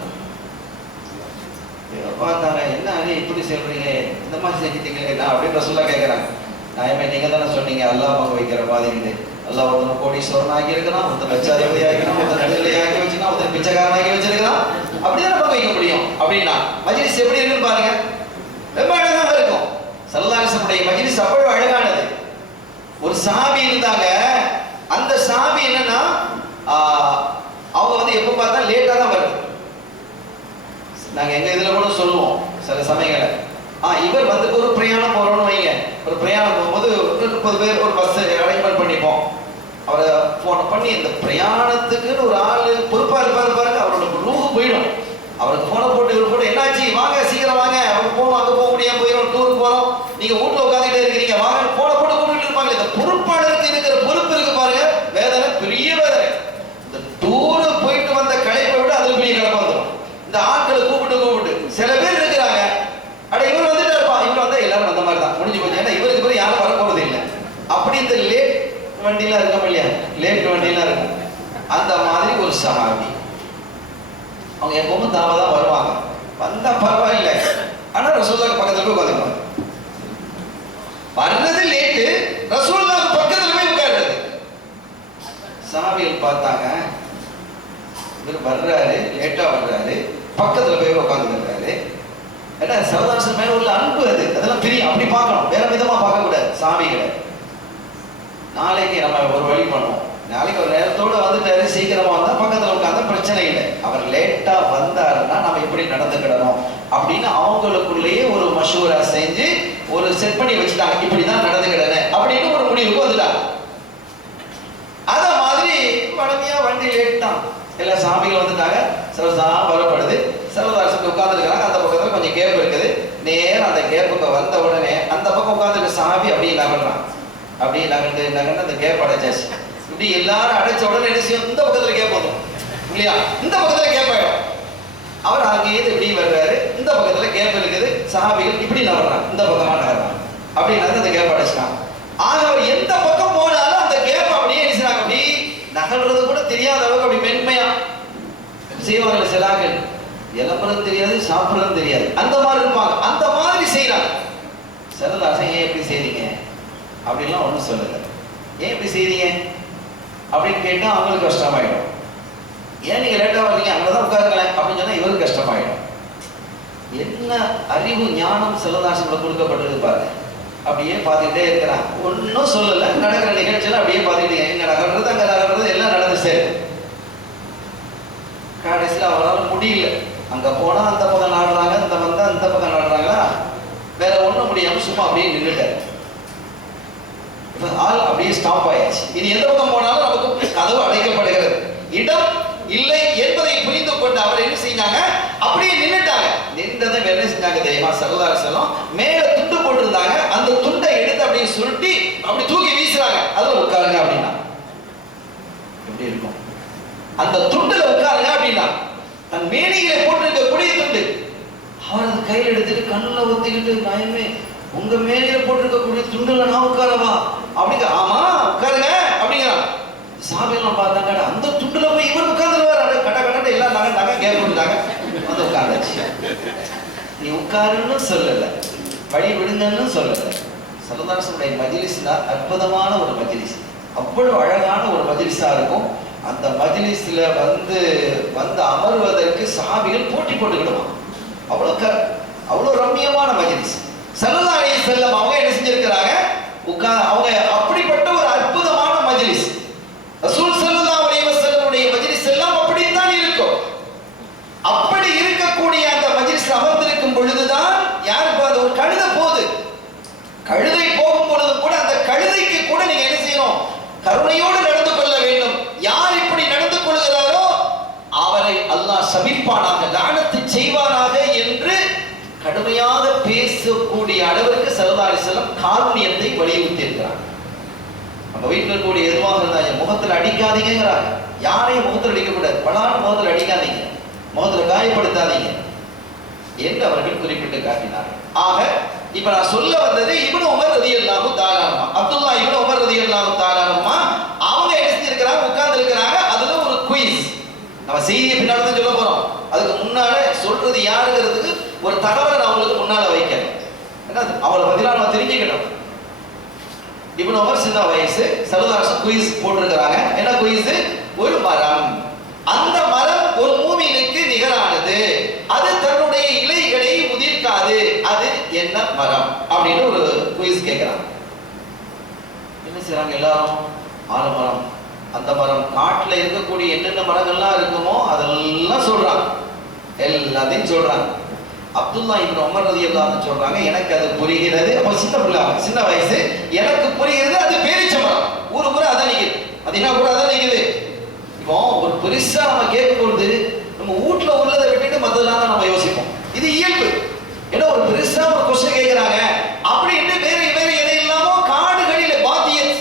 பார்த்தாங்க, என்ன அண்ணே இப்படி சொல்றீங்க, இந்த மாதிரி செஞ்சுட்டீங்களா அப்படின்னு ரசூலுல்லாஹ் கேட்குறாங்க. நாயமே நீங்க தானே சொன்னீங்க அல்லாஹ் பங்கு வைக்கிற மாதிரி. அல்லாஹ் ஒருத்தனை கோடீஸ்வரன் ஆக்கி இருக்கிறான், ஒருத்தர் லட்சாதிபதி ஆகிக்கிறான், ஒருத்தர் நடுநிலை ஆக்கி வச்சுக்கலாம், ஒருத்தர் பிச்சைக்காரன் ஆக்கி வச்சிருக்கிறான். அப்படிதானே பங்கு வைக்க முடியும் அப்படின்னா மஜ்லிஸ் எப்படி இருக்குன்னு பாருங்க, ரொம்ப அழகாக இருக்கும். ஸல்லல்லாஹு அலைஹி வஸல்லம் மஜ்லிஸ் அவ்வளவு அழகானது. ஒரு சஹாபி இருந்தாங்க. அந்த சஹாபி என்னன்னா அவங்க வந்து எப்ப பார்த்தா லேட்டா தான் வருது. நாங்க எங்க இதுல கூட சொல்லுவோம் சில சமயங்கள, இவர் வந்து ஒரு பிரயாணம் போறோம்னு வைங்க, ஒரு பிரயாணம் போகும்போது 30 பேர் ஒரு பஸ் அரேஞ்ச்மெண்ட் பண்ணிப்போம். அவரை போன் பண்ணி இந்த பிரயாணத்துக்குன்னு ஒரு ஆள் பொறுப்பா இருப்பாரு பாருங்க, அவரோட ரூஹு போயிடும். அவருக்கு போனை போட்டு இவர் கூட என்னாச்சு வாங்க சீக்கிரம் வாங்க, அவங்க போகணும், அங்கே போக முடியாம போயிடும், டூருக்கு போறோம், நீங்க வீட்டுல உட்காந்துட்டே இருக்கிறீங்க, வாங்க போனை போட்டு கூப்பிட்டு இருப்பாங்க. இந்த பொறுப்பாளருக்கு இருக்கிற பொறுப்பு இருக்கு பாருங்க, வேதனை, பெரிய வேதனை. இந்த டூரு போயிட்டு வந்த களைப்பை விட அதுல பெரிய களைப்பா வந்துடும். இந்த ஆட்களை கூப்பிட்டு சில பேர் இருக்கிறாங்க, அட இவர் வந்துட்டு இருப்பான், இவர் வந்தா எல்லாரும் அந்த மாதிரி தான் முடிஞ்சு போச்சு. ஏன்னா இவருக்கு பேர் யாரும் வர போறது இல்லை. அப்படி இந்த லேட் வண்டிலாம் இருக்கும் இல்லையா, லேட் வண்டிலாம் இருக்கும். அந்த மாதிரி ஒரு சஹாபி, அவங்க எப்பவும் தாமதான் வருவாங்க, வந்தா பரவாயில்லை, ஆனா ரசூலுல்லாஹ் பக்கத்துல போய் உட்காந்துக்குவாங்க. வர்றது லேட்டு, ரசூலுல்லாஹ் பக்கத்துல போய் உட்கார்றது. சஹாபிகள் பார்த்தாங்க, இவர் வர்றாரு, லேட்டா வர்றாரு, பக்கத்துல போய் உட்காந்துருக்காரு. ஏன்னா சரதாசன் மேல உள்ள அன்பு அது, அதெல்லாம் பிரியும், அப்படி பார்க்கணும், வேற விதமா பார்க்க கூடாது சாமிகளை. நாளைக்கு நம்ம ஒரு வழி பண்ணுவோம், நாளைக்கு ஒரு நேரத்தோடு வந்துட்டாரு, சீக்கிரமா வந்தா பக்கத்துல உட்கார்ந்தா பிரச்சனை இல்லை. அவர் லேட்டா வந்தாருன்னா நம்ம எப்படி நடந்துக்கிடணும் அப்படின்னு அவங்களுக்குள்ளேயே ஒரு மஷூரா செஞ்சு ஒரு செட் பண்ணி வச்சுட்டாங்க, இப்படிதான் நடந்துக்கிடணும் அப்படின்னு ஒரு முடிவுக்கு வந்துட்டாங்க. அத மாதிரி வடமையா வண்டி லேட் தான், எல்லா சாமிகள் வந்துட்டாங்க, சிலதான் வரப்படுது, சிலதாசன் உட்கார்ந்து இருக்காங்க. அந்த பக்கத்துல கொஞ்சம் கேப் இருக்குது, நேரம் அந்த கேப்புக்கு வந்த உடனே அந்த பக்கம் உட்கார்ந்துருக்க சாமி அப்படியே நகர்றான், அப்படியே நகர்ந்து அந்த கேப் அடைச்சாச்சு. இப்படி எல்லாரும் அடைச்ச உடனே என்ன செய்யும், இந்த பக்கத்துல கேப் வரும் இல்லையா, இந்த பக்கத்துல கேப் ஆயிடும். அவர் அங்கேயே இப்படி வர்றாரு, இந்த பக்கத்துல கேப் இருக்குது, சஹாபிகள் இப்படி நகர்றான், இந்த பக்கமா நகர்றான், அப்படின்னாரு அந்த கேப் அடைச்சிட்டான். ஆக அவர் எந்த பக்கம் போனாலும் அந்த கேப் அப்படியே நினைச்சாங்க, அப்படி நகர்றது கூட தெரியாத அளவுக்கு அப்படி மென்மையா செய்வாங்க. சிலாக்கள் இளம்பரம் தெரியாது, சாப்பிட்றது தெரியாது, அந்த மாதிரி இருப்பாங்க, அந்த மாதிரி செய்யறாங்க. சரதாசன் ஏன் எப்படி செய்றீங்க அப்படின்லாம் ஒன்றும் சொல்லலை. ஏன் இப்படி செய்றீங்க அப்படின்னு கேட்டா அவங்களுக்கு கஷ்டமாயிடும். ஏன் நீங்க லேட்டா வர்றீங்க, அங்கதான் உட்காருங்களேன் அப்படின்னு சொன்னா இவருக்கு கஷ்டமாயிடும். என்ன அறிவு ஞானம் சிலதாசன்ல கொடுக்கப்பட்டது பாருங்க. அப்படியே பார்த்துக்கிட்டே இருக்கிறான், ஒன்னும் சொல்லல, நடக்கிற நிகழ்ச்சியில அப்படியே பார்த்துக்கிட்டே எங்க நகர்றது அங்க நகர்றது எல்லாம் நடந்து சேரு. கடைசியில் அவரால் முடியல, அங்க போனா அந்த பக்கம் நாடுறாங்க, இந்த வந்தா அந்த பக்கம் நாடுறாங்களா, வேற ஒண்ணும் முடியாம சும்மா அப்படியே நின்றுட்டாரு. ஆள் அப்படியே ஸ்டாப் ஆயிடுச்சு. இனி எந்த பக்கம் போனாலும் நமக்கு கதவு அடைக்கப்படுகிறது, இடம் இல்லை என்பதை புரிந்து கொண்டு அவர் என்ன செஞ்சாங்க, அப்படியே நின்றுட்டாங்க. நின்றதை என்ன செஞ்சாங்க தெரியுமா, ஸல்லல்லாஹு அலைஹி வஸல்லம் மேல துண்டு போட்டிருந்தாங்க, அந்த துண்டை எடுத்து அப்படியே சுருட்டி அப்படி தூக்கி வீசுறாங்க, அதுல உட்காருங்க கண்ணில் ஒத்திக்கிட்டு நாயமே உங்க மேலே போட்டிருக்கக்கூடிய துண்டுல நான் உட்காரவா அப்படிங்க. ஆமா உட்காருங்க அப்படிங்கிறான். சாமியெல்லாம் பார்த்தாங்க, அந்த துண்டுல போய் இவர் உட்கார்ந்துருவாரு. கட்ட கட்ட எல்லாம் நகை கேப் விட்டாங்க, வந்து உட்கார்ந்தாச்சு. நீ உட்காருன்னு சொல்லல, வழி விடுங்கன்னு சொல்லல. சல்லல்லாஹு மஜ்லிஸ்னா அற்புதமான ஒரு மஜ்லிஸ், அவ்வளவு அழகான ஒரு மஜ்லிஸா இருக்கும். அந்த மஜ்லிஸ்ல வந்து அமர்வதற்கு சஹாபிகள் போட்டி போட்டுக்கிடுவான். அவ்வளவு ரம்மியமான மஜ்லிஸ். ஸல்லல்லாஹு அலைஹி வஸல்லம் அவங்க என்ன செஞ்சிருக்கிறாங்க, அவங்க அப்படிப்பட்ட ஒரு அற்புதமான மஜ்லிஸ். ரசூல் ஸல்லல்லாஹு அலைஹி வஸல்லமுடைய மஜ்லிஸ் எல்லாம் அப்படித்தான் இருக்கும். அப்படி இருக்கக்கூடிய அந்த மஜ்லிஸ் அமர்ந்திருக்கும் பொழுதுதான் யாருக்கு அது ஒரு கழுதை போகுது, கழுதை போகும் பொழுது கூட அந்த கழுதைக்கு கூட நீங்க என்ன செய்யணும், கருணையோடு நடந்து கொள்ள வேண்டும். யார் இப்படி நடந்து கொள்கிறாரோ அவரை அல்லாஹ் சபிப்பானாக, லானத்து செய்வானாக என்று கடுமையாக பேசக்கூடிய அளவிற்கு ஸல்லல்லாஹு அலைஹி வஸல்லம் காருண்யத்தை வலியுறுத்தி இருக்கிறார். நம்ம வீட்டில் இருக்கக்கூடிய எதுவாக இருந்தாங்க முகத்தில் அடிக்காதீங்கிறாங்க. யாரையும் முகத்தில் அடிக்கக்கூடாது, பலான முகத்தில் அடிக்காதீங்க, முகத்தில் காயப்படுத்தாதீங்க என்று அவர்கள் குறிப்பிட்டு காட்டினார்கள். ஆக இப்ப நான் சொல்ல வந்தது இப்னு உமர் ரலியல்லாஹு தஆலா அன்ஹு, அப்துல்லாஹ் இப்னு உமர் ரலியல்லாஹு தஆலா அன்ஹு அவங்க என்ன செஞ்சிருக்காங்க, உட்கார்ந்து இருக்காங்க. அதுல ஒரு குயிஸ், நம்ம செய்தியை பின்னால தான் சொல்ல போறோம். அதுக்கு முன்னால சொல்றது யாருங்கிறதுக்கு ஒரு தகவலை நான் உங்களுக்கு முன்னால வைக்கிறேன். அவளை பத்தி நம்ம தெரிஞ்சுக்கணும். இப்னு உமர் சின்ன வயசு, ஸல்லல்லாஹு அலைஹி வஸல்லம் குயிஸ் போட்டிருக்கிறாங்க. என்ன குயிஸ்? ஒரு மரம், அந்த மரம் ஒரு மூமினுக்கு நிகரானது, அது தன்னுடைய இலைகளை உதிர்க்காது, அது என்ன மரம் அப்படின்னு ஒரு குயிஸ் கேட்கிறாங்க. என்ன செய்றாங்க எல்லாரும், ஆலமரம், அந்த மரம், காட்டுல இருக்கக்கூடிய என்னென்ன மரங்கள்லாம் இருக்குமோ அதெல்லாம் சொல்றாங்க, எல்லாத்தையும் சொல்றாங்க. அப்துல்லாஹ் இப்னு உமர் ரலியல்லாஹு அன்ஹு சொல்றாங்க, எனக்கு அது புரிகிறது. அப்ப சின்ன பிள்ளை, சின்ன வயசு, எனக்கு புரிகிறது அது பேரீச்ச மரம். ஊரு அதான் நிக்குது, அது என்ன கூட அதான் நிக்குது. இப்போ ஒரு பெருசா நம்ம கேட்கும் பொழுது நம்ம வீட்டுல உள்ளதை விட்டுட்டு மத்ததெல்லாம் தான் நம்ம யோசிப்போம். இது இயல்பு. ஏன்னா ஒரு பெருசா ஒரு கொஸ்டின் கேட்கிறாங்க அப்படின்னு வேற எதையெல்லாமோ காடுகளிலே பாத்தியத்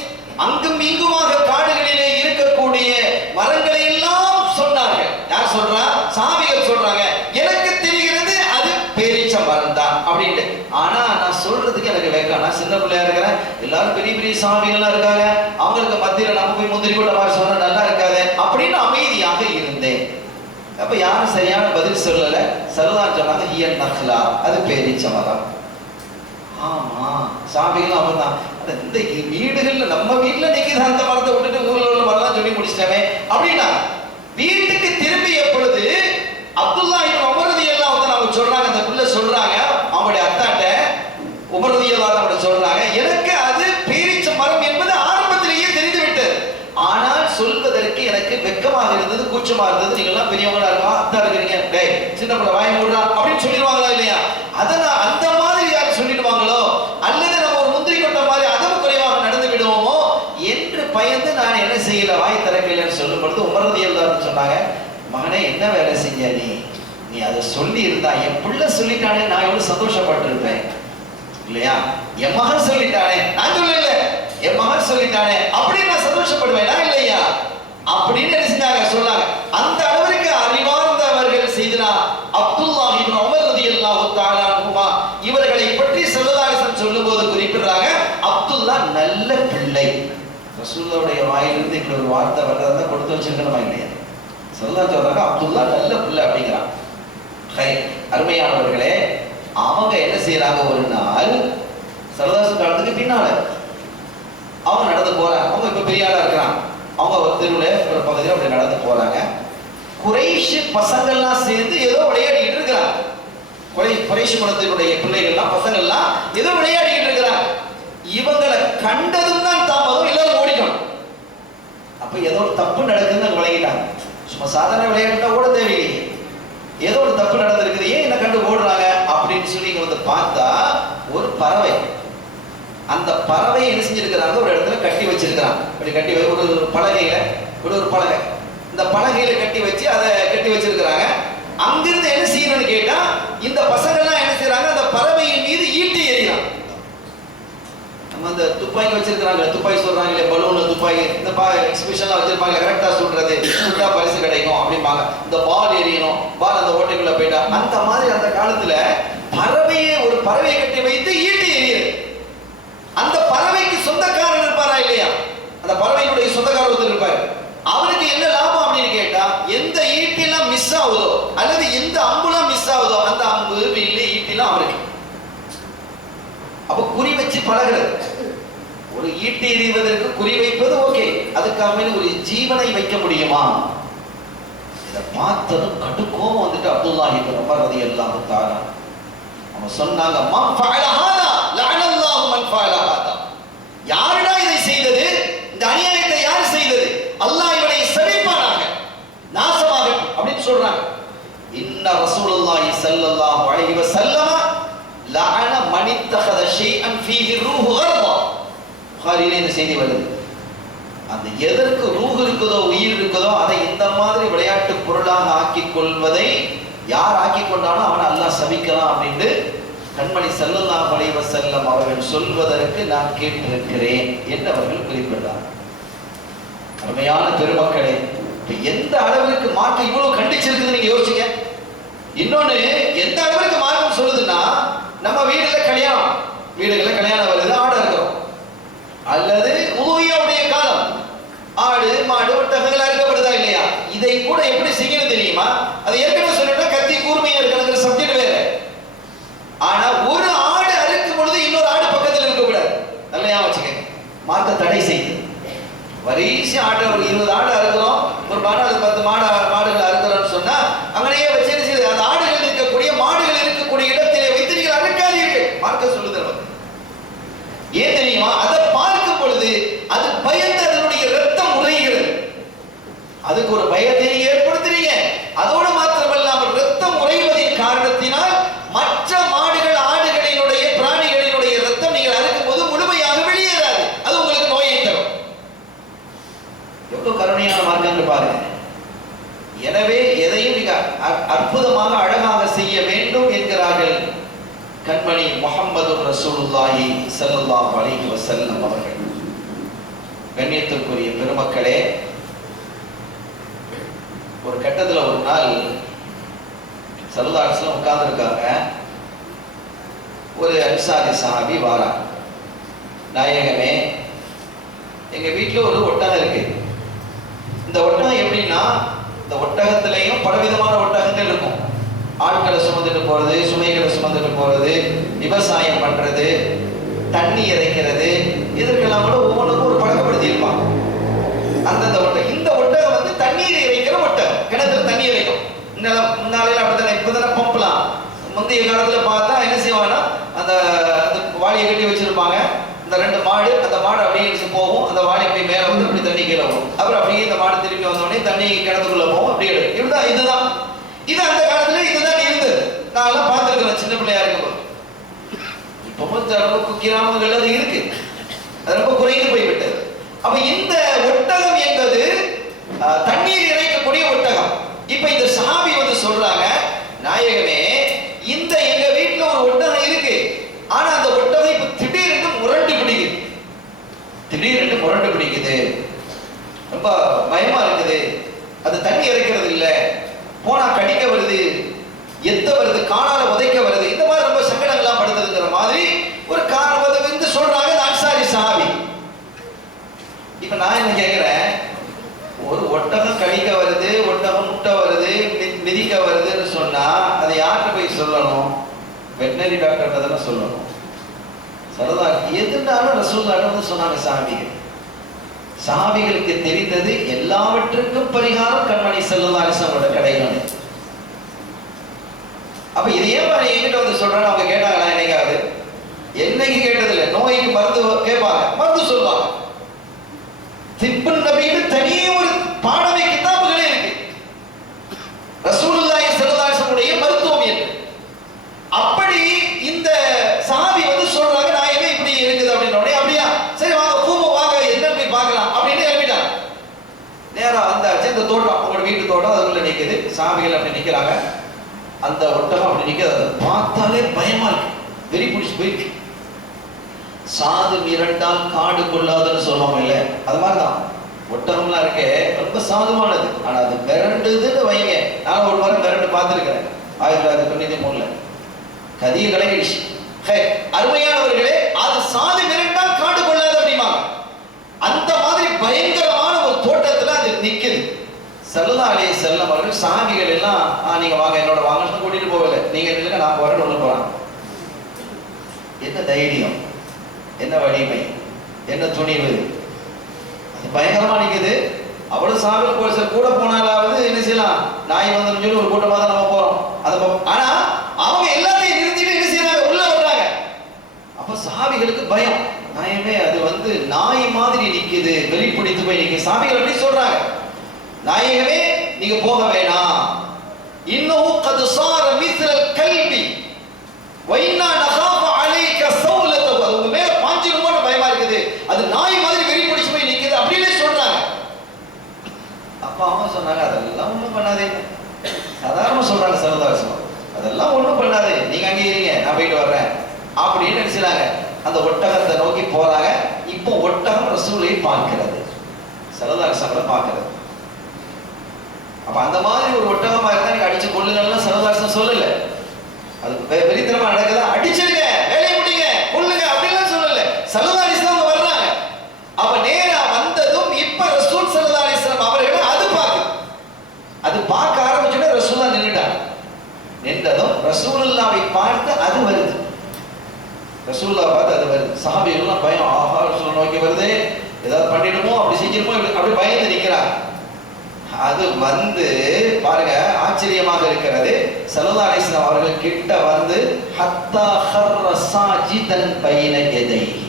அங்கும் இங்குமாக காடுகளிலே இருக்கக்கூடிய மரங்களை எல்லாம் சொன்னார்கள். யார் சொல்றா? சாமிகள் சொல்றாங்க. எனக்கு தெரிகிறது அது பேரீச்ச மரம் தான் அப்படின்னு. ஆனா நான் சொல்றதுக்கு எனக்கு வேண்டாம். நான் சின்ன பிள்ளையா இருக்கிறேன், எல்லாரும் பெரிய பெரிய சாமிகள்லாம் இருக்காங்க, அவங்களுக்கு மத்தியில நம்ம போய் முந்திரி கொண்ட மாதிரி சொன்னா நல்லா இருக்காது அப்படின்னு அமைதியாக இருந்தேன். அப்ப யாரும் சரியான பதில் சொல்லல. ஸல்லல்லாஹு சொன்னாங்க, ஹியன் நஹ்லா, அது பேரீச்ச மரம். ஆமா, சாமிகள் அவர்தான். இந்த வீடுகள்ல நம்ம வீட்டுல நிக்குது அந்த மரத்தை விட்டுட்டு ஊர்ல உள்ள மரம் சொல்லி முடிச்சிட்டவே அப்படின்னா வீட்டுக்கு திரும்பிய பொழுது அப்துல்லாஹ் இப்னு உமர் ரலியல்லாஹு அன்ஹு சொல்றாங்க, அந்த புள்ள சொல்றாங்க அவங்களுடைய அத்தாட்ட, உமர் ரலியல்லாஹு அன்ஹு சொல்றாங்க, எனக்கு அது பேரீச்ச மரம் என்பது ஆரம்பத்திலேயே தெரிந்து விட்டது. ஆனால் சொல்வதற்கு எனக்கு வெட்கமாக இருந்தது, கூச்சமா இருந்தது. நீங்க எல்லாம் பெரியவங்களா இருக்கா, அத்தா இருக்கிறீங்க, டேய் சின்ன பிள்ளை வாங்கி விடுறா அப்படின்னு சொல்லிடுவாங்களா இல்லையா? அதனால் அந்த மாதிரி யாரும் சொல்லிடுவாங்களோ, அல்லது நம்ம ஒரு முந்திரி கொட்ட மாதிரி அதவு குறைவாக நடந்து விடுவோமோ என்று பயந்து நான் என்ன செய்யல, வாய் திறக்கலைன்னு சொல்லும் பொழுது உமர் ரலியல்லாஹு அன்ஹு சொன்னாங்க, மகனே என்ன வேலை செஞ்ச நீ அதை சொல்லி இருந்தா, என் பிள்ளை சொல்லிட்டானே நான் எவ்வளவு சந்தோஷப்பட்டிருப்பேன் இல்லையா? என் மகன் சொல்லிட்டானே, நான் சொல்லல, என் மகன் சொல்லிட்டானே அப்படின்னு நான் சந்தோஷப்படுவேனா இல்லையா அப்படின்னு நினைச்சாங்க, சொன்னாங்க. அந்த அளவிற்கு அறிவார்ந்தவர்கள் செய்தனா அப்துல்லாஹ் இப்னு உமர் ரலியல்லாஹு தஆலா அன்ஹுமா இவர்களை பற்றி ஸல்லல்லாஹு அலைஹி வஸல்லம் சொல்லும்போது குறிப்பிடுறாங்க, அப்துல்லாஹ் நல்ல பிள்ளை. ரசூலுல்லாஹ்வுடைய வாயிலிருந்து இப்படி ஒரு வார்த்தை வர்றதை கொடுத்து வச்சிருக்கணுமா இல்லையா? ஸல்லல்லாஹு சொல்றாங்க, அப்துல்லாஹ் நல்ல பிள்ளை அப்படிங்கிறான். அருமையானவர்களே, அவங்க என்ன செய்யறாங்க, ஒரு நாள் ஸல்லல்லாஹு காலத்துக்கு பின்னால அவங்க நடந்து போறாங்க. அவங்க இப்ப பெரிய ஆளா இருக்கிறாங்க. அவங்க ஒரு தெருவில் ஒரு பகுதியில் அப்படி நடந்து போறாங்க. குறைஷ் பசங்கள்லாம் சேர்ந்து ஏதோ விளையாடிக்கிட்டு இருக்கிறாங்க. குறைஷ் குலத்தினுடைய பிள்ளைகள்லாம் பசங்கள்லாம் ஏதோ விளையாடிக்கிட்டு இருக்கிறாங்க. இவங்களை கண்டதும் தான் தாமதம், எல்லாரும் ஓடிக்கணும். அப்ப ஏதோ ஒரு தப்பு நடக்குதுன்னு விளையாடிட்டாங்க. சும்மா சாதாரண விளையாட்டா ஓட தேவையில்லையே, ஏதோ ஒரு தப்பு நடந்திருக்குது, ஏன் என்ன கண்டு ஓடுறாங்க அப்படின்னு சொல்லி இங்க வந்து பார்த்தா ஒரு பறவை. அந்த பறவை என்ன செஞ்சிருக்கிறாங்க, ஒரு இடத்துல கட்டி வச்சிருக்கிறாங்க. அப்படி கட்டி ஒரு பலகையில, ஒரு பலகை, இந்த பலகையில கட்டி வச்சு அதை கட்டி வச்சிருக்கிறாங்க. அங்கிருந்து என்ன செய்யணும்னு கேட்டா, இந்த பசங்கள்லாம் என்ன செய்யறாங்க, அந்த பறவையின் மீது ஈட்டி எறியறாங்க. நம்ம அந்த துப்பாக்கி வச்சிருக்கிறாங்க, துப்பாக்கி சொல்றாங்க இல்ல, பலூன் துப்பாக்கி, இந்த எக்ஸ்பிரஷன்லாம் வச்சிருப்பாங்க, கரெக்டா சொல்றது, சுட்டா பரிசு கிடைக்கும் அப்படிம்பாங்க. இந்த பால் எறியணும், பால் அந்த ஓட்டைக்குள்ள போயிட்டா, அந்த மாதிரி அந்த காலத்துல பறவையை ஒரு பறவையை கட்டி வைத்து ஈட்டி எறிகிறது. அந்த பறவைக்கு சொந்தக்காரர் இருப்பாரா இல்லையா? அந்த பறவையினுடைய சொந்தக்காரர் ஒருத்தர் இருப்பார். அவருக்கு என்ன லாபம் அப்படின்னு கேட்டா, எந்த ஈட்டிலாம் மிஸ் ஆகுதோ அல்லது எந்த அம்புலாம் மிஸ் ஆகுதோ அந்த அம்பு வில்லு ஈட்டிலாம் அவருக்கு. அப்ப குறி வச்சு பழகிறது. ஒரு ஈட்டி எறிவதற்கு குறி வைப்பது ஓகே, அதுக்காக ஒரு ஜீவனை வைக்க முடியுமா? இதை பார்த்ததும் கடுக்கோம் வந்துட்டு அப்துல்லாஹ் இப்னு உமர் ரலியல்லாஹு தஆலா அவங்க சொன்னாங்க, மன் ஃபஅல ஹாதா லஅனல்லாஹு மன் ஃபஅல ஹாதா. யாருடா இதை செய்தது? இந்த அநியாயத்தை யார் செய்தது? அல்லாஹ் இவனை சபிப்பானாக, நாசமாகட்டும் அப்படின்னு சொல்றாங்க. இன்ன ரசூலுல்லாஹி ஸல்லல்லாஹு அலைஹி வஸல்லம் லஅன மன் இத்தகத ஷைஅன் ஃபீஹி ரூஹு கர்வா. புகாரிலே இந்த செய்தி வருது. அந்த எதற்கு ரூஹ் இருக்குதோ உயிர் இருக்குதோ அதை இந்த மாதிரி விளையாட்டு பொருளாக ஆக்கிக் கொள்வதை யார் ஆக்கிக் கொண்டானோ அவனை அல்லாஹ் சபிக்கலாம் அப்படின்னு கண்மணி ஸல்லல்லாஹு அலைஹி வஸல்லம் அவர்கள் சொல்வதற்கு நான் கேட்டிருக்கிறேன் என்று அவர்கள் குறிப்பிட்டார். அருமையான பெருமக்களே, எந்த அளவிற்கு மார்க்கம் இவ்வளவு கண்டிச்சிருக்குது நீங்க யோசிங்க. இன்னொன்னு, எந்த அளவிற்கு மார்க்கம் சொல்லுதுன்னா, நம்ம வீடுகளில் கல்யாணம் வருது, ஆடு இருக்கிறோம், அல்லது உதவியுடைய காலம் ஆடு மாடு ஒட்டகங்கள் அறுக்கப்படுதா இல்லையா? இதை கூட எப்படி செய்யணும் தெரியுமா? அது ஏற்கனவே சொல்லிட்டா கத்தி கூர்மையா இருக்கணுங்கிற சப்ஜெக்ட் வேற. ஆனா ஒரு ஆடு அறுக்கும் பொழுது இன்னொரு ஆடு பக்கத்தில் இருக்கக்கூடாது. நல்லா வச்சுக்கங்க, மார்க்க தடை செய்யுது. வரிசை ஆடு ஒரு 20 ஆடு அறுக்கிறோம், ஒரு பாடு அது 10 மாடுகள் அறுக்கிறோம்னு சொன்னா அங்கனையே வச்சு அந்த ஆடுகள் இருக்கக்கூடிய மாடுகள் இருக்கக்கூடிய இடத்திலே வைத்து நீங்கள் அறுக்காதீர்கள் மார்க்க சொல்லுது. ஏன் தெரியுமா? அதை பார்க்கும் பொழுது அது பயந்து அதனுடைய ரத்தம் உறைகிறது. அதுக்கு ஒரு பயத்தை ஏற்படுத்துறீங்க. அதோடு மாத்திரமல்லாமல் ரத்தம் உறைவதின் காரணத்தினால் மற்ற மாடுகள் ஆடுகளினுடைய பிராணிகளினுடைய ரத்தம் நீங்கள் அறுக்கும் போது முழுமையாக வெளியேறாது. அது உங்களுக்கு நோயை தரும். எவ்வளவு கருணையான மார்க்கம் பாருங்க. எனவே எதையும் மிக அற்புதமாக அழகாக செய்ய வேண்டும் என்கிறார்கள் கண்மணி முஹம்மது ரசூலுல்லாஹி ஸல்லல்லாஹு அலைஹி வஸல்லம் அவர்கள். கண்ணியத்திற்குரிய பெருமக்களே, ஒரு கட்டத்தில் ஒரு நாள் ஸல்லல்லாஹு அலைஹி வஸல்லம் உட்கார்ந்துருக்காங்க. ஒரு அன்சாரி சஹாபி வாராங்க. நாயகமே, எங்க வீட்டில் ஒரு ஒட்டகம் இருக்கு. இந்த ஒட்டகம் எப்படின்னா, இந்த ஒட்டகத்திலையும் பலவிதமான ஒட்டகங்கள் இருக்கும். ஆட்களை சுமந்துட்டு போறது, சுமைகளை சுமந்துட்டு போறது, விவசாயம் பண்றது, தண்ணி இறைக்கிறது, இதற்கெல்லாம் கூட ஒவ்வொன்றுக்கும் ஒரு பழக்கப்படுத்தி இருப்பாங்க. அந்தந்த ஒட்டகம், இந்த ஒட்டகம் வந்து தண்ணீர் இறைக்கிற ஒட்டகம், கிணத்துல தண்ணி இறைக்கும். முன்னாலையில அப்படித்தானே, இப்பதானே பம்பலாம். முந்தைய காலத்துல பார்த்தா என்ன செய்வாங்கன்னா, அந்த வாளியை கட்டி வச்சிருப்பாங்க. இந்த 2 மாடு, அந்த மாடு அப்படியே போகும், அந்த வாளி அப்படி மேல வந்து அப்படி தண்ணி கீழே போகும். அப்புறம் அப்படியே இந்த மாடு திரும்பி வந்தோடனே தண்ணி கிணத்துக்குள்ள போகும். அப்படியே இதுதான் இது அந்த காலத்துல இதுதான் இருந்தது. நான் எல்லாம் பார்த்துருக்கிறேன் சின்ன பிள்ளையா இருக்கும்போது. இப்பவும் ரொம்ப கிராமங்கள் அது இருக்கு, அது ரொம்ப குறைந்து போய்விட்டது. அப்ப இந்த ஒட்டகம் என்பது தண்ணீர் இறைக்கக்கூடிய ஒட்டகம். இப்ப இந்த சஹாபி வந்து சொல்றாங்க, நாயகமே, இந்த எங்க வீட்டுல ஒரு ஒட்டகம் இருக்கு. ஆனா அந்த ஒட்டகம் இப்ப திடீரென்று முரண்டு பிடிக்குது, ரொம்ப பயமா இருக்குது. அது தண்ணி இறைக்கிறது இல்ல, போனா கடிக்க வருது, எத்த வருது, காணால உதைக்க வருது, இந்த மாதிரி ரொம்ப சங்கடங்கள்லாம் படுத்துதுங்கிற மாதிரி ஒரு காரணம் வந்து சொல்றாங்க அன்சாரி சஹாபி. இப்ப நான் என்ன கேட்கிறேன், ஒரு ஒட்டகம் கடிக்க வருது, ஒட்டகம் முட்டை வருது, மிதிக்க வருதுன்னு சொன்னா அதை யார்கிட்ட போய் சொல்லணும்? வெட்டினரி டாக்டர்கிட்ட தானே சொல்லணும். சரதா எதுனாலும் ரசூலுல்லாஹ் வந்து சொன்னாங்க சஹாபிகள். சஹாபிகளுக்கு தெரிந்தது எல்லாவற்றுக்கும் பரிகாரம் கண்மணி ஸல்லல்லாஹு அலைஹி வஸல்லம் கடைகள். அப்ப இதையே என்கிட்ட வந்து சொல்றாங்க. அவங்க கேட்டாங்களா என்னைக்காவது? என்னைக்கு கேட்டதில்லை. நோய்க்கு மருந்து கேட்பாங்க, மருந்து சொல்லுவாங்க. திப்பு நபின்னு தனியே ஒரு பாடமே கிதாபுகளே இருக்கு. ரசூலுல்லாஹி ஸல்லல்லாஹு அலைஹி வஸல்லம் மருத்துவம் என்று. அப்படி இந்த சஹாபி வந்து சொல்றாங்க, நாயகமே இப்படி இருக்குது அப்படின்னு. அப்படியா, சரி வாங்க பூமோ வாங்க, என்ன போய் பார்க்கலாம் அப்படின்னு எழுப்பிட்டாங்க. நேரா வந்தாச்சு. இந்த தோட்டம், உங்களோட வீட்டு தோட்டம், அதுக்குள்ள நிக்குது. சஹாபிகள் அப்படி நிக்கிறாங்க. அந்த ஒட்டகம் அப்படி நிக்கிறது. அதை பார்த்தாலே பயமா இருக்கு, வெறி பிடிச்சி போயிருக்கு. சாது மிரண்டால் காடு கொள்ளாதுன்னு சொல்லுவாங்க இல்ல, அது மாதிரிதான் ஒட்டகம்லாம் இருக்கே, ரொம்ப சாதுவானது. ஆனா அது மிரண்டுதுன்னு வைங்க. நான் ஒரு வாரம் மிரண்டு பார்த்துருக்கிறேன் 1993. கதிய கலங்கிடுச்சு. அருமையானவர்களே, அது சாதி மிரண்டால் காடு கொள்ளாது அப்படிமா. அந்த மாதிரி பயங்கரமான ஒரு தோட்டத்துல அது நிக்குது. ஸல்லல்லாஹு அலைஹி வஸல்லம் அவர்கள் சாமிகள் எல்லாம் நீங்க வாங்க என்னோட வாங்கன்னு கூட்டிட்டு போகல, நீங்க இல்லைங்க நான் போறேன்னு உள்ள போறாங்க. என்ன தைரியம், என்ன வலிமை, என்ன துணிவு, அது பயங்கரமா நிக்குது. அவ்வளவு சாமிகள் போலீஸ் கூட போனாலாவது என்ன செய்யலாம், நாய் வந்து சொல்லி ஒரு கூட்டமா தான் நம்ம போறோம். ஆனா அவங்க எல்லாத்தையும் நிறுத்திட்டு என்ன செய்யறாங்க, உள்ள வர்றாங்க. அப்ப சாமிகளுக்கு பயம், நாயமே அது வந்து நாய் மாதிரி நிக்குது, வெளிப்பிடித்து போய் நிக்குது. சாமிகள் எப்படி சொல்றாங்க, நாயகமே நீங்க போக வேணாம், இன்னஹு கத் சார மிஸ்லல் கல்பி வ இன்னா நகாஃபு அலைக சௌலத்தஹு. அது உங்க மேல பாஞ்சிருமோன்னு பயமா இருக்குது, அது நாய் மாதிரி வெளிப்பிடிச்சு போய் நிக்குது அப்படினே சொல்றாங்க. அப்ப அவங்க சொன்னாங்க, அதெல்லாம் ஒண்ணும் பண்ணாதீங்க. சாதாரணமா சொல்றாங்க ஸல்லல்லாஹு அலைஹி வஸல்லம், அதெல்லாம் ஒண்ணும் பண்ணாதே, நீங்க அங்கே இருங்க, நான் போயிட்டு வர்றேன் அப்படின்னு நினைச்சாங்க. அந்த ஒட்டகத்தை நோக்கி போறாங்க. இப்போ ஒட்டகம் ரசூலை பார்க்கிறது, ஸல்லல்லாஹு அலைஹி வஸல்லம் பார்க்கிறது. அப்ப அந்த மாதிரி ஒரு ஒட்டகமா இருந்தா நீங்க அடிச்சு கொள்ளுங்கன்னு ஸல்லல்லாஹு அலைஹி வஸல்லம் சொல்லல. அது வெறித்தனமா நடக்குதா, அடிச்சிருங்க, வேலையை முடிங்க, கொள்ளுங்க அப்படிலாம் சொல்லல. ஸல்லல்லாஹு அலைஹி வஸல்லம் வர்றாங்க. அப்ப நேரா வந்ததும் இப்ப ரசூல் ஸல்லல்லாஹு அலைஹி வஸல்லம் அவர்களை அது பார்க்க ஆரம்பிச்சோட ரசூலா நின்னுட்டாங்க. நின்றதும் ரசூலுல்லாவை பார்த்து அது வருது, ரசூலுல்லா பார்த்து அது வருது. சஹாபிகள்லாம் பயம், ஆஹா ரசூலை நோக்கி வருது, ஏதாவது பண்ணிடுமோ, அப்படி செஞ்சிருமோ, அப்படி பயந்து நிற்கிறாங்க. அது வந்து பாருங்க, ஆச்சரியமாக இருக்கிறது. ஸல்லல்லாஹு அலைஹி வஸல்லம் அவர்கள் கிட்ட வந்து ஹத்தா ஹர்ர சாஜிதன் பைன யதைஹி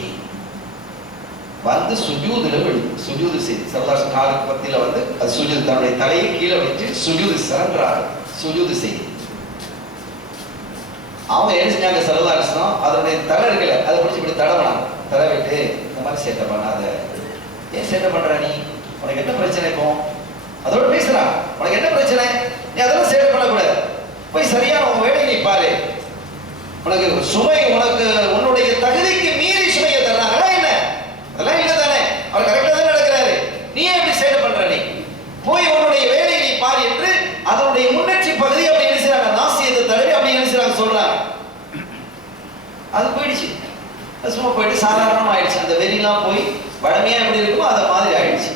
வந்து சுஜூதுல விழுது, சுஜூது செய்து ஸல்லல்லாஹு அலைஹி வஸல்லம் காலுக்கு பத்தியில வந்து அது சுஜூது, தன்னுடைய தலையை கீழே வச்சு சுஜூது சரண்டராக சுஜூது செய்து. அவங்க என்ன செஞ்சாங்க, ஸல்லல்லாஹு அலைஹி வஸல்லம் அதனுடைய தலை இருக்கல, அதை பிடிச்சி இப்படி தடவனாங்க. தடவிட்டு இந்த மாதிரி சேட்டை பண்ணாத, ஏன் சேட்டை பண்ற நீ, உனக்கு என்ன பிரச்சனை, இப்போ அதோட பேசுறான், உனக்கு என்ன பிரச்சனை, நீ அதெல்லாம் சேட்டை பண்ணக்கூடாது, போய் சரியான உன் வேலையை நீ பாரு, உனக்கு சுமை, உனக்கு உன்னுடைய தகுதிக்கு மீறி சுமையை தர்றாங்களா என்ன, அதெல்லாம் இல்லை தானே, அவர் கரெக்டா தான் நடக்கிறாரு, நீ ஏன் இப்படி சேட்டை பண்ற, நீ போய் உன்னுடைய வேலையை நீ பாரு என்று அதனுடைய முன்னேற்றி பகுதி அப்படி நினைச்சாங்க, நாசியத்தை தடவி அப்படி நினைச்சாங்க சொல்றாங்க. அது போயிடுச்சு, சும்மா போயிட்டு சாதாரணமா ஆயிடுச்சு. அந்த வெறிலாம் போய் வடமையா எப்படி இருக்குமோ அதை மாதிரி ஆயிடுச்சு.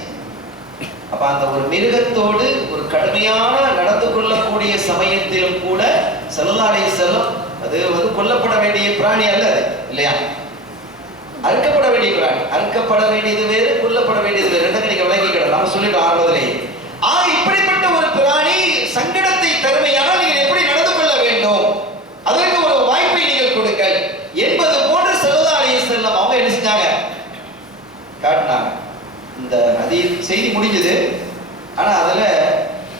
அப்ப அந்த ஒரு மிருகத்தோடு ஒரு கடுமையான நடந்து கொள்ளக்கூடிய சமயத்திலும் கூட ஸல்லல்லாஹு அலைஹி வஸல்லம், அது வந்து கொல்லப்பட வேண்டிய பிராணி அல்ல அது, இல்லையா, அறுக்கப்பட வேண்டிய பிராணி. அறுக்கப்பட வேண்டியது வேறு, கொல்லப்பட வேண்டியது வேறு, ரெண்டு நீங்க விளங்கிக்கிடலாம். நம்ம சொல்லிட்டு ஆர்வத்திலே இப்படிப்பட்ட ஒரு பிராணி சங்கடத்தை தருமையானால் நீங்கள் எப்படி நடந்து கொள்ள வேண்டும், அதற்கு ஒரு வாய்ப்பை நீங்கள் கொடுங்கள் என்பது போன்று ஸல்லல்லாஹு அலைஹி வஸல்லம் அவங்க என்ன செஞ்சாங்க, காட்டினாங்க. இந்த ஹதீஸ் செய்தி முடிஞ்சது, ஆனா அதுல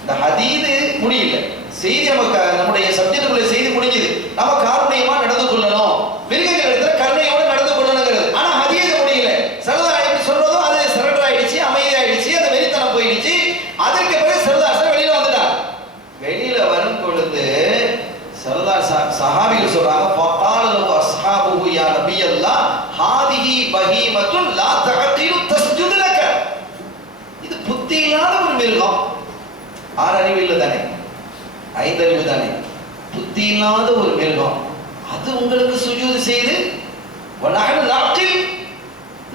இந்த ஹதீது முடியல. செய்தி நமக்கு நம்முடைய சப்ஜெக்டுக்குள்ள செய்தி முடிஞ்சது, நம்ம காருண்யமா நடந்து கொள்ளணும், மிருகங்கள் இடத்துல கருணையோடு நடந்து கொள்ளணுங்கிறது. ஆனா ஹதீது முடியல. ஸல்லல்லாஹு அலைஹி வஸல்லம் சொல்றதும் அது சரண்டர் ஆயிடுச்சு, அமைதி ஆயிடுச்சு, அந்த வெறித்தனம் போயிடுச்சு. அதற்கு பிறகு ஸல்லல்லாஹு அலைஹி வஸல்லம் வெளியில வந்துட்டாங்க. வெளியில வரும் பொழுது சஹாபிகள் சொல்றாங்க, ஃபகால லஹு அஸ்ஹாபுஹு யா நபியல்லாஹ் ஹாதிஹி பஹீமத்துன் லா தஅகிலு தஸ்ஜுது லக. இது புத்தி இல்லாத ஒரு மிருகம், ஆறு அறிவு இல்லை தானே, ஐந்தறிவு தானே, புத்தி இல்லாத ஒரு மிருகம், அது உங்களுக்கு சுஜூது செய்து வநஹனு நஅகில்,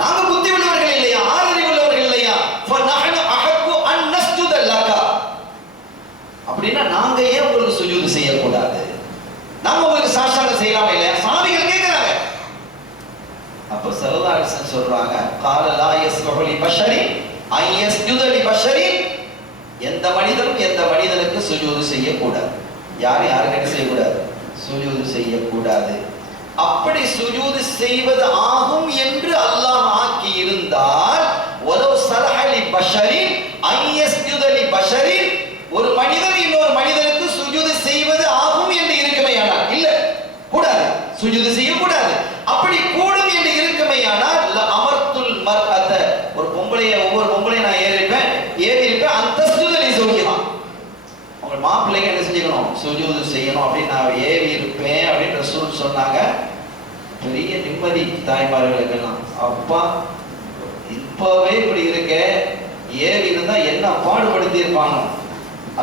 நாங்க புத்தி உள்ளவர்கள் இல்லையா, ஆறு அறிவு உள்ளவர்கள் இல்லையா, ஃபநஹனு அஹக்கு அன் நஸ்ஜுத லக, அப்படின்னா நாங்க ஏன் உங்களுக்கு சுஜூது செய்யக்கூடாது, நாம உங்களுக்கு சாஷ்டாங்க செய்யலாமா இல்லையா, சாமிகள் கேட்கிறாங்க. அப்ப ஸல்லல்லாஹு அலைஹி வஸல்லம் சொல்றாங்க, قال لا يصلح لبشر ان يسجد لبشر, எந்த மனிதனும் எந்த மனிதனுக்கு சுஜூது செய்யக்கூடாது, யாருக்கு என்ன செய்யக்கூடாது, சுஜூது செய்யக்கூடாது. அப்படி சுஜூது செய்வது ஆகும் என்று அல்லாஹ் ஆக்கி இருந்தால் வலோ ஸலஹ லிபஷரின் அன் யஸ்ஜுத லிபஷரின், ஒரு மனிதன் இன்னொரு மனிதனுக்கு சுஜூது செய்வது ஆகும் என்று இருக்குமையானால், இல்ல கூடாது, சுஜூது செய்யக்கூடாது, அப்படி கூடும் என்று இருக்குமையானால் அமர்த்துல் மர்அத, ஒரு பொம்பளைய, ஒவ்வொரு பொம்பளையை நான் ஏறி இருப்பேன் அந்த சுஜூதலி செய்யலாம், உங்க மாப்பிள்ளைங்க என்ன செஞ்சுக்கணும், சுஜூது செய்யணும் அப்படின்னு நான் ஏவி இருப்பேன் அப்படின்னு ரசூல் சொன்னாங்க. பெரிய நிம்மதி தாய்மார்களுக்கெல்லாம், அப்பா இப்பவே இப்படி இருக்க, ஏவி இருந்தா என்ன பாடுபடுத்தி இருப்பாங்க,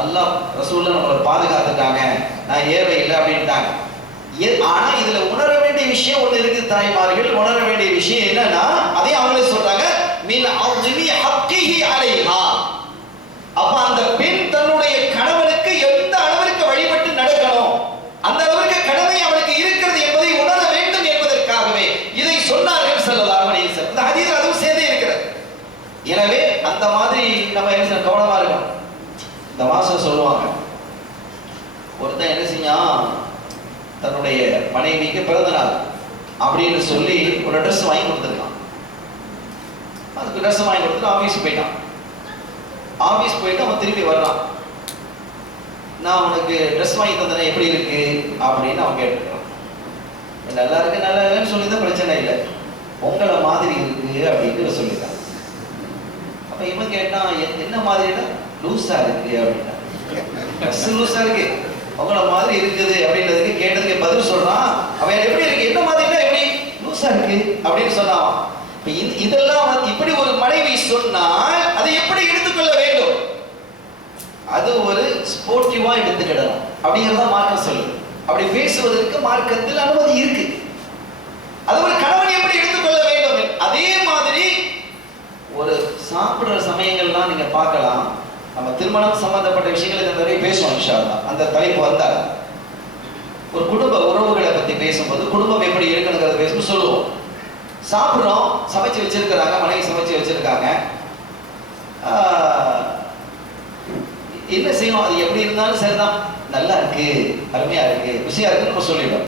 அல்லாஹ் ரசூல்ல நம்மளை பாதுகாத்துட்டாங்க, நான் ஏவை இல்லை அப்படின்ட்டாங்க. ஆனா இதுல உணர வேண்டிய விஷயம் ஒண்ணு இருக்கு தாய்மார்கள், உணர வேண்டிய விஷயம் என்னன்னா, அதே அவங்களே சொல்றாங்க, மின் அஸ்மி ஹக்கிஹி அலைஹா. அப்ப அந்த பெண் தன்னுடைய கணவனுக்கு எந்த அளவிற்கு வழிபட்டு நடக்கணும், அந்த அளவிற்கு கடமை அவளுக்கு இருக்கிறது என்பதை உணர வேண்டும் என்பதற்காகவே இதை சொன்னார்கள் ஸல்லல்லாஹு அலைஹி வஸல்லம். இந்த ஹதீஸ் அதுவும் சேர்ந்தே இருக்கிறது. எனவே அந்த மாதிரி நம்ம என்ன கவனமா இருக்கணும். இந்த மாசம் சொல்லுவாங்க, ஒருத்தன் என்ன செஞ்சான், தன்னுடைய மனைவிக்கு பிறந்த நாள் அப்படின்னு சொல்லி ஒரு ட்ரெஸ் வாங்கி கொடுத்துருக்கான். அதுக்கு ட்ரெஸ் வாங்கி கொடுத்துட்டு ஆஃபீஸ் போயிட்டான். ஆஃபீஸ் போயிட்டு அவன் திரும்பி வர்றான். நான் உனக்கு ட்ரெஸ் வாங்கி தந்தேன், எப்படி இருக்கு அப்படின்னு அவன் கேட்டுருக்கான். நல்லா இருக்கு, நல்லா இல்லைன்னு சொல்லிதான் பிரச்சனை இல்லை, உங்களை மாதிரி இருக்கு அப்படின்னு சொல்லிட்டான். அப்ப இவன் கேட்டான், என்ன மாதிரினா, லூஸா இருக்கு அப்படின்னா. ட்ரெஸ் லூஸா இருக்கு, உங்களை மாதிரி இருக்குது அப்படின்றதுக்கு கேட்டதுக்கு பதில் சொல்றான். அவன் எப்படி இருக்கு, என்ன மாதிரினா எப்படி லூஸா இருக்கு அப்படின்னு சொன்னான். இதெல்லாம் இப்படி ஒரு மனைவி சொன்னால் அதை எப்படி எடுத்துக்கொள்ள வேண்டும், அது ஒரு ஸ்போர்ட்டிவா எடுத்துக்கிடணும் அப்படிங்கிறத மார்க்கம் சொல்லுது. அப்படி பேசுவதற்கு மார்க்கத்தில் அனுமதி இருக்கு. அது ஒரு கணவன் எப்படி எடுத்துக்கொள்ள வேண்டும். அதே மாதிரி ஒரு சாப்பிடுற சமயங்கள்லாம் நீங்க பார்க்கலாம். நம்ம திருமணம் சம்பந்தப்பட்ட விஷயங்களை நிறைய பேசுவோம் இன்ஷா அல்லாஹ். அந்த தலைப்பு வந்தால் ஒரு குடும்ப உறவுகளை பத்தி பேசும்போது குடும்பம் எப்படி இருக்கணுங்கிறத பேசும்போது சொல்லுவோம். சாப்பிட்றோம், சமைச்சு வச்சிருக்கிறாங்க, மனைவி சமைச்சு வச்சிருக்காங்க, என்ன செய்யணும், அது எப்படி இருந்தாலும் சரிதான், நல்லா இருக்கு, அருமையா இருக்கு, ருசியா இருக்குன்னு நம்ம சொல்லிடுவோம்.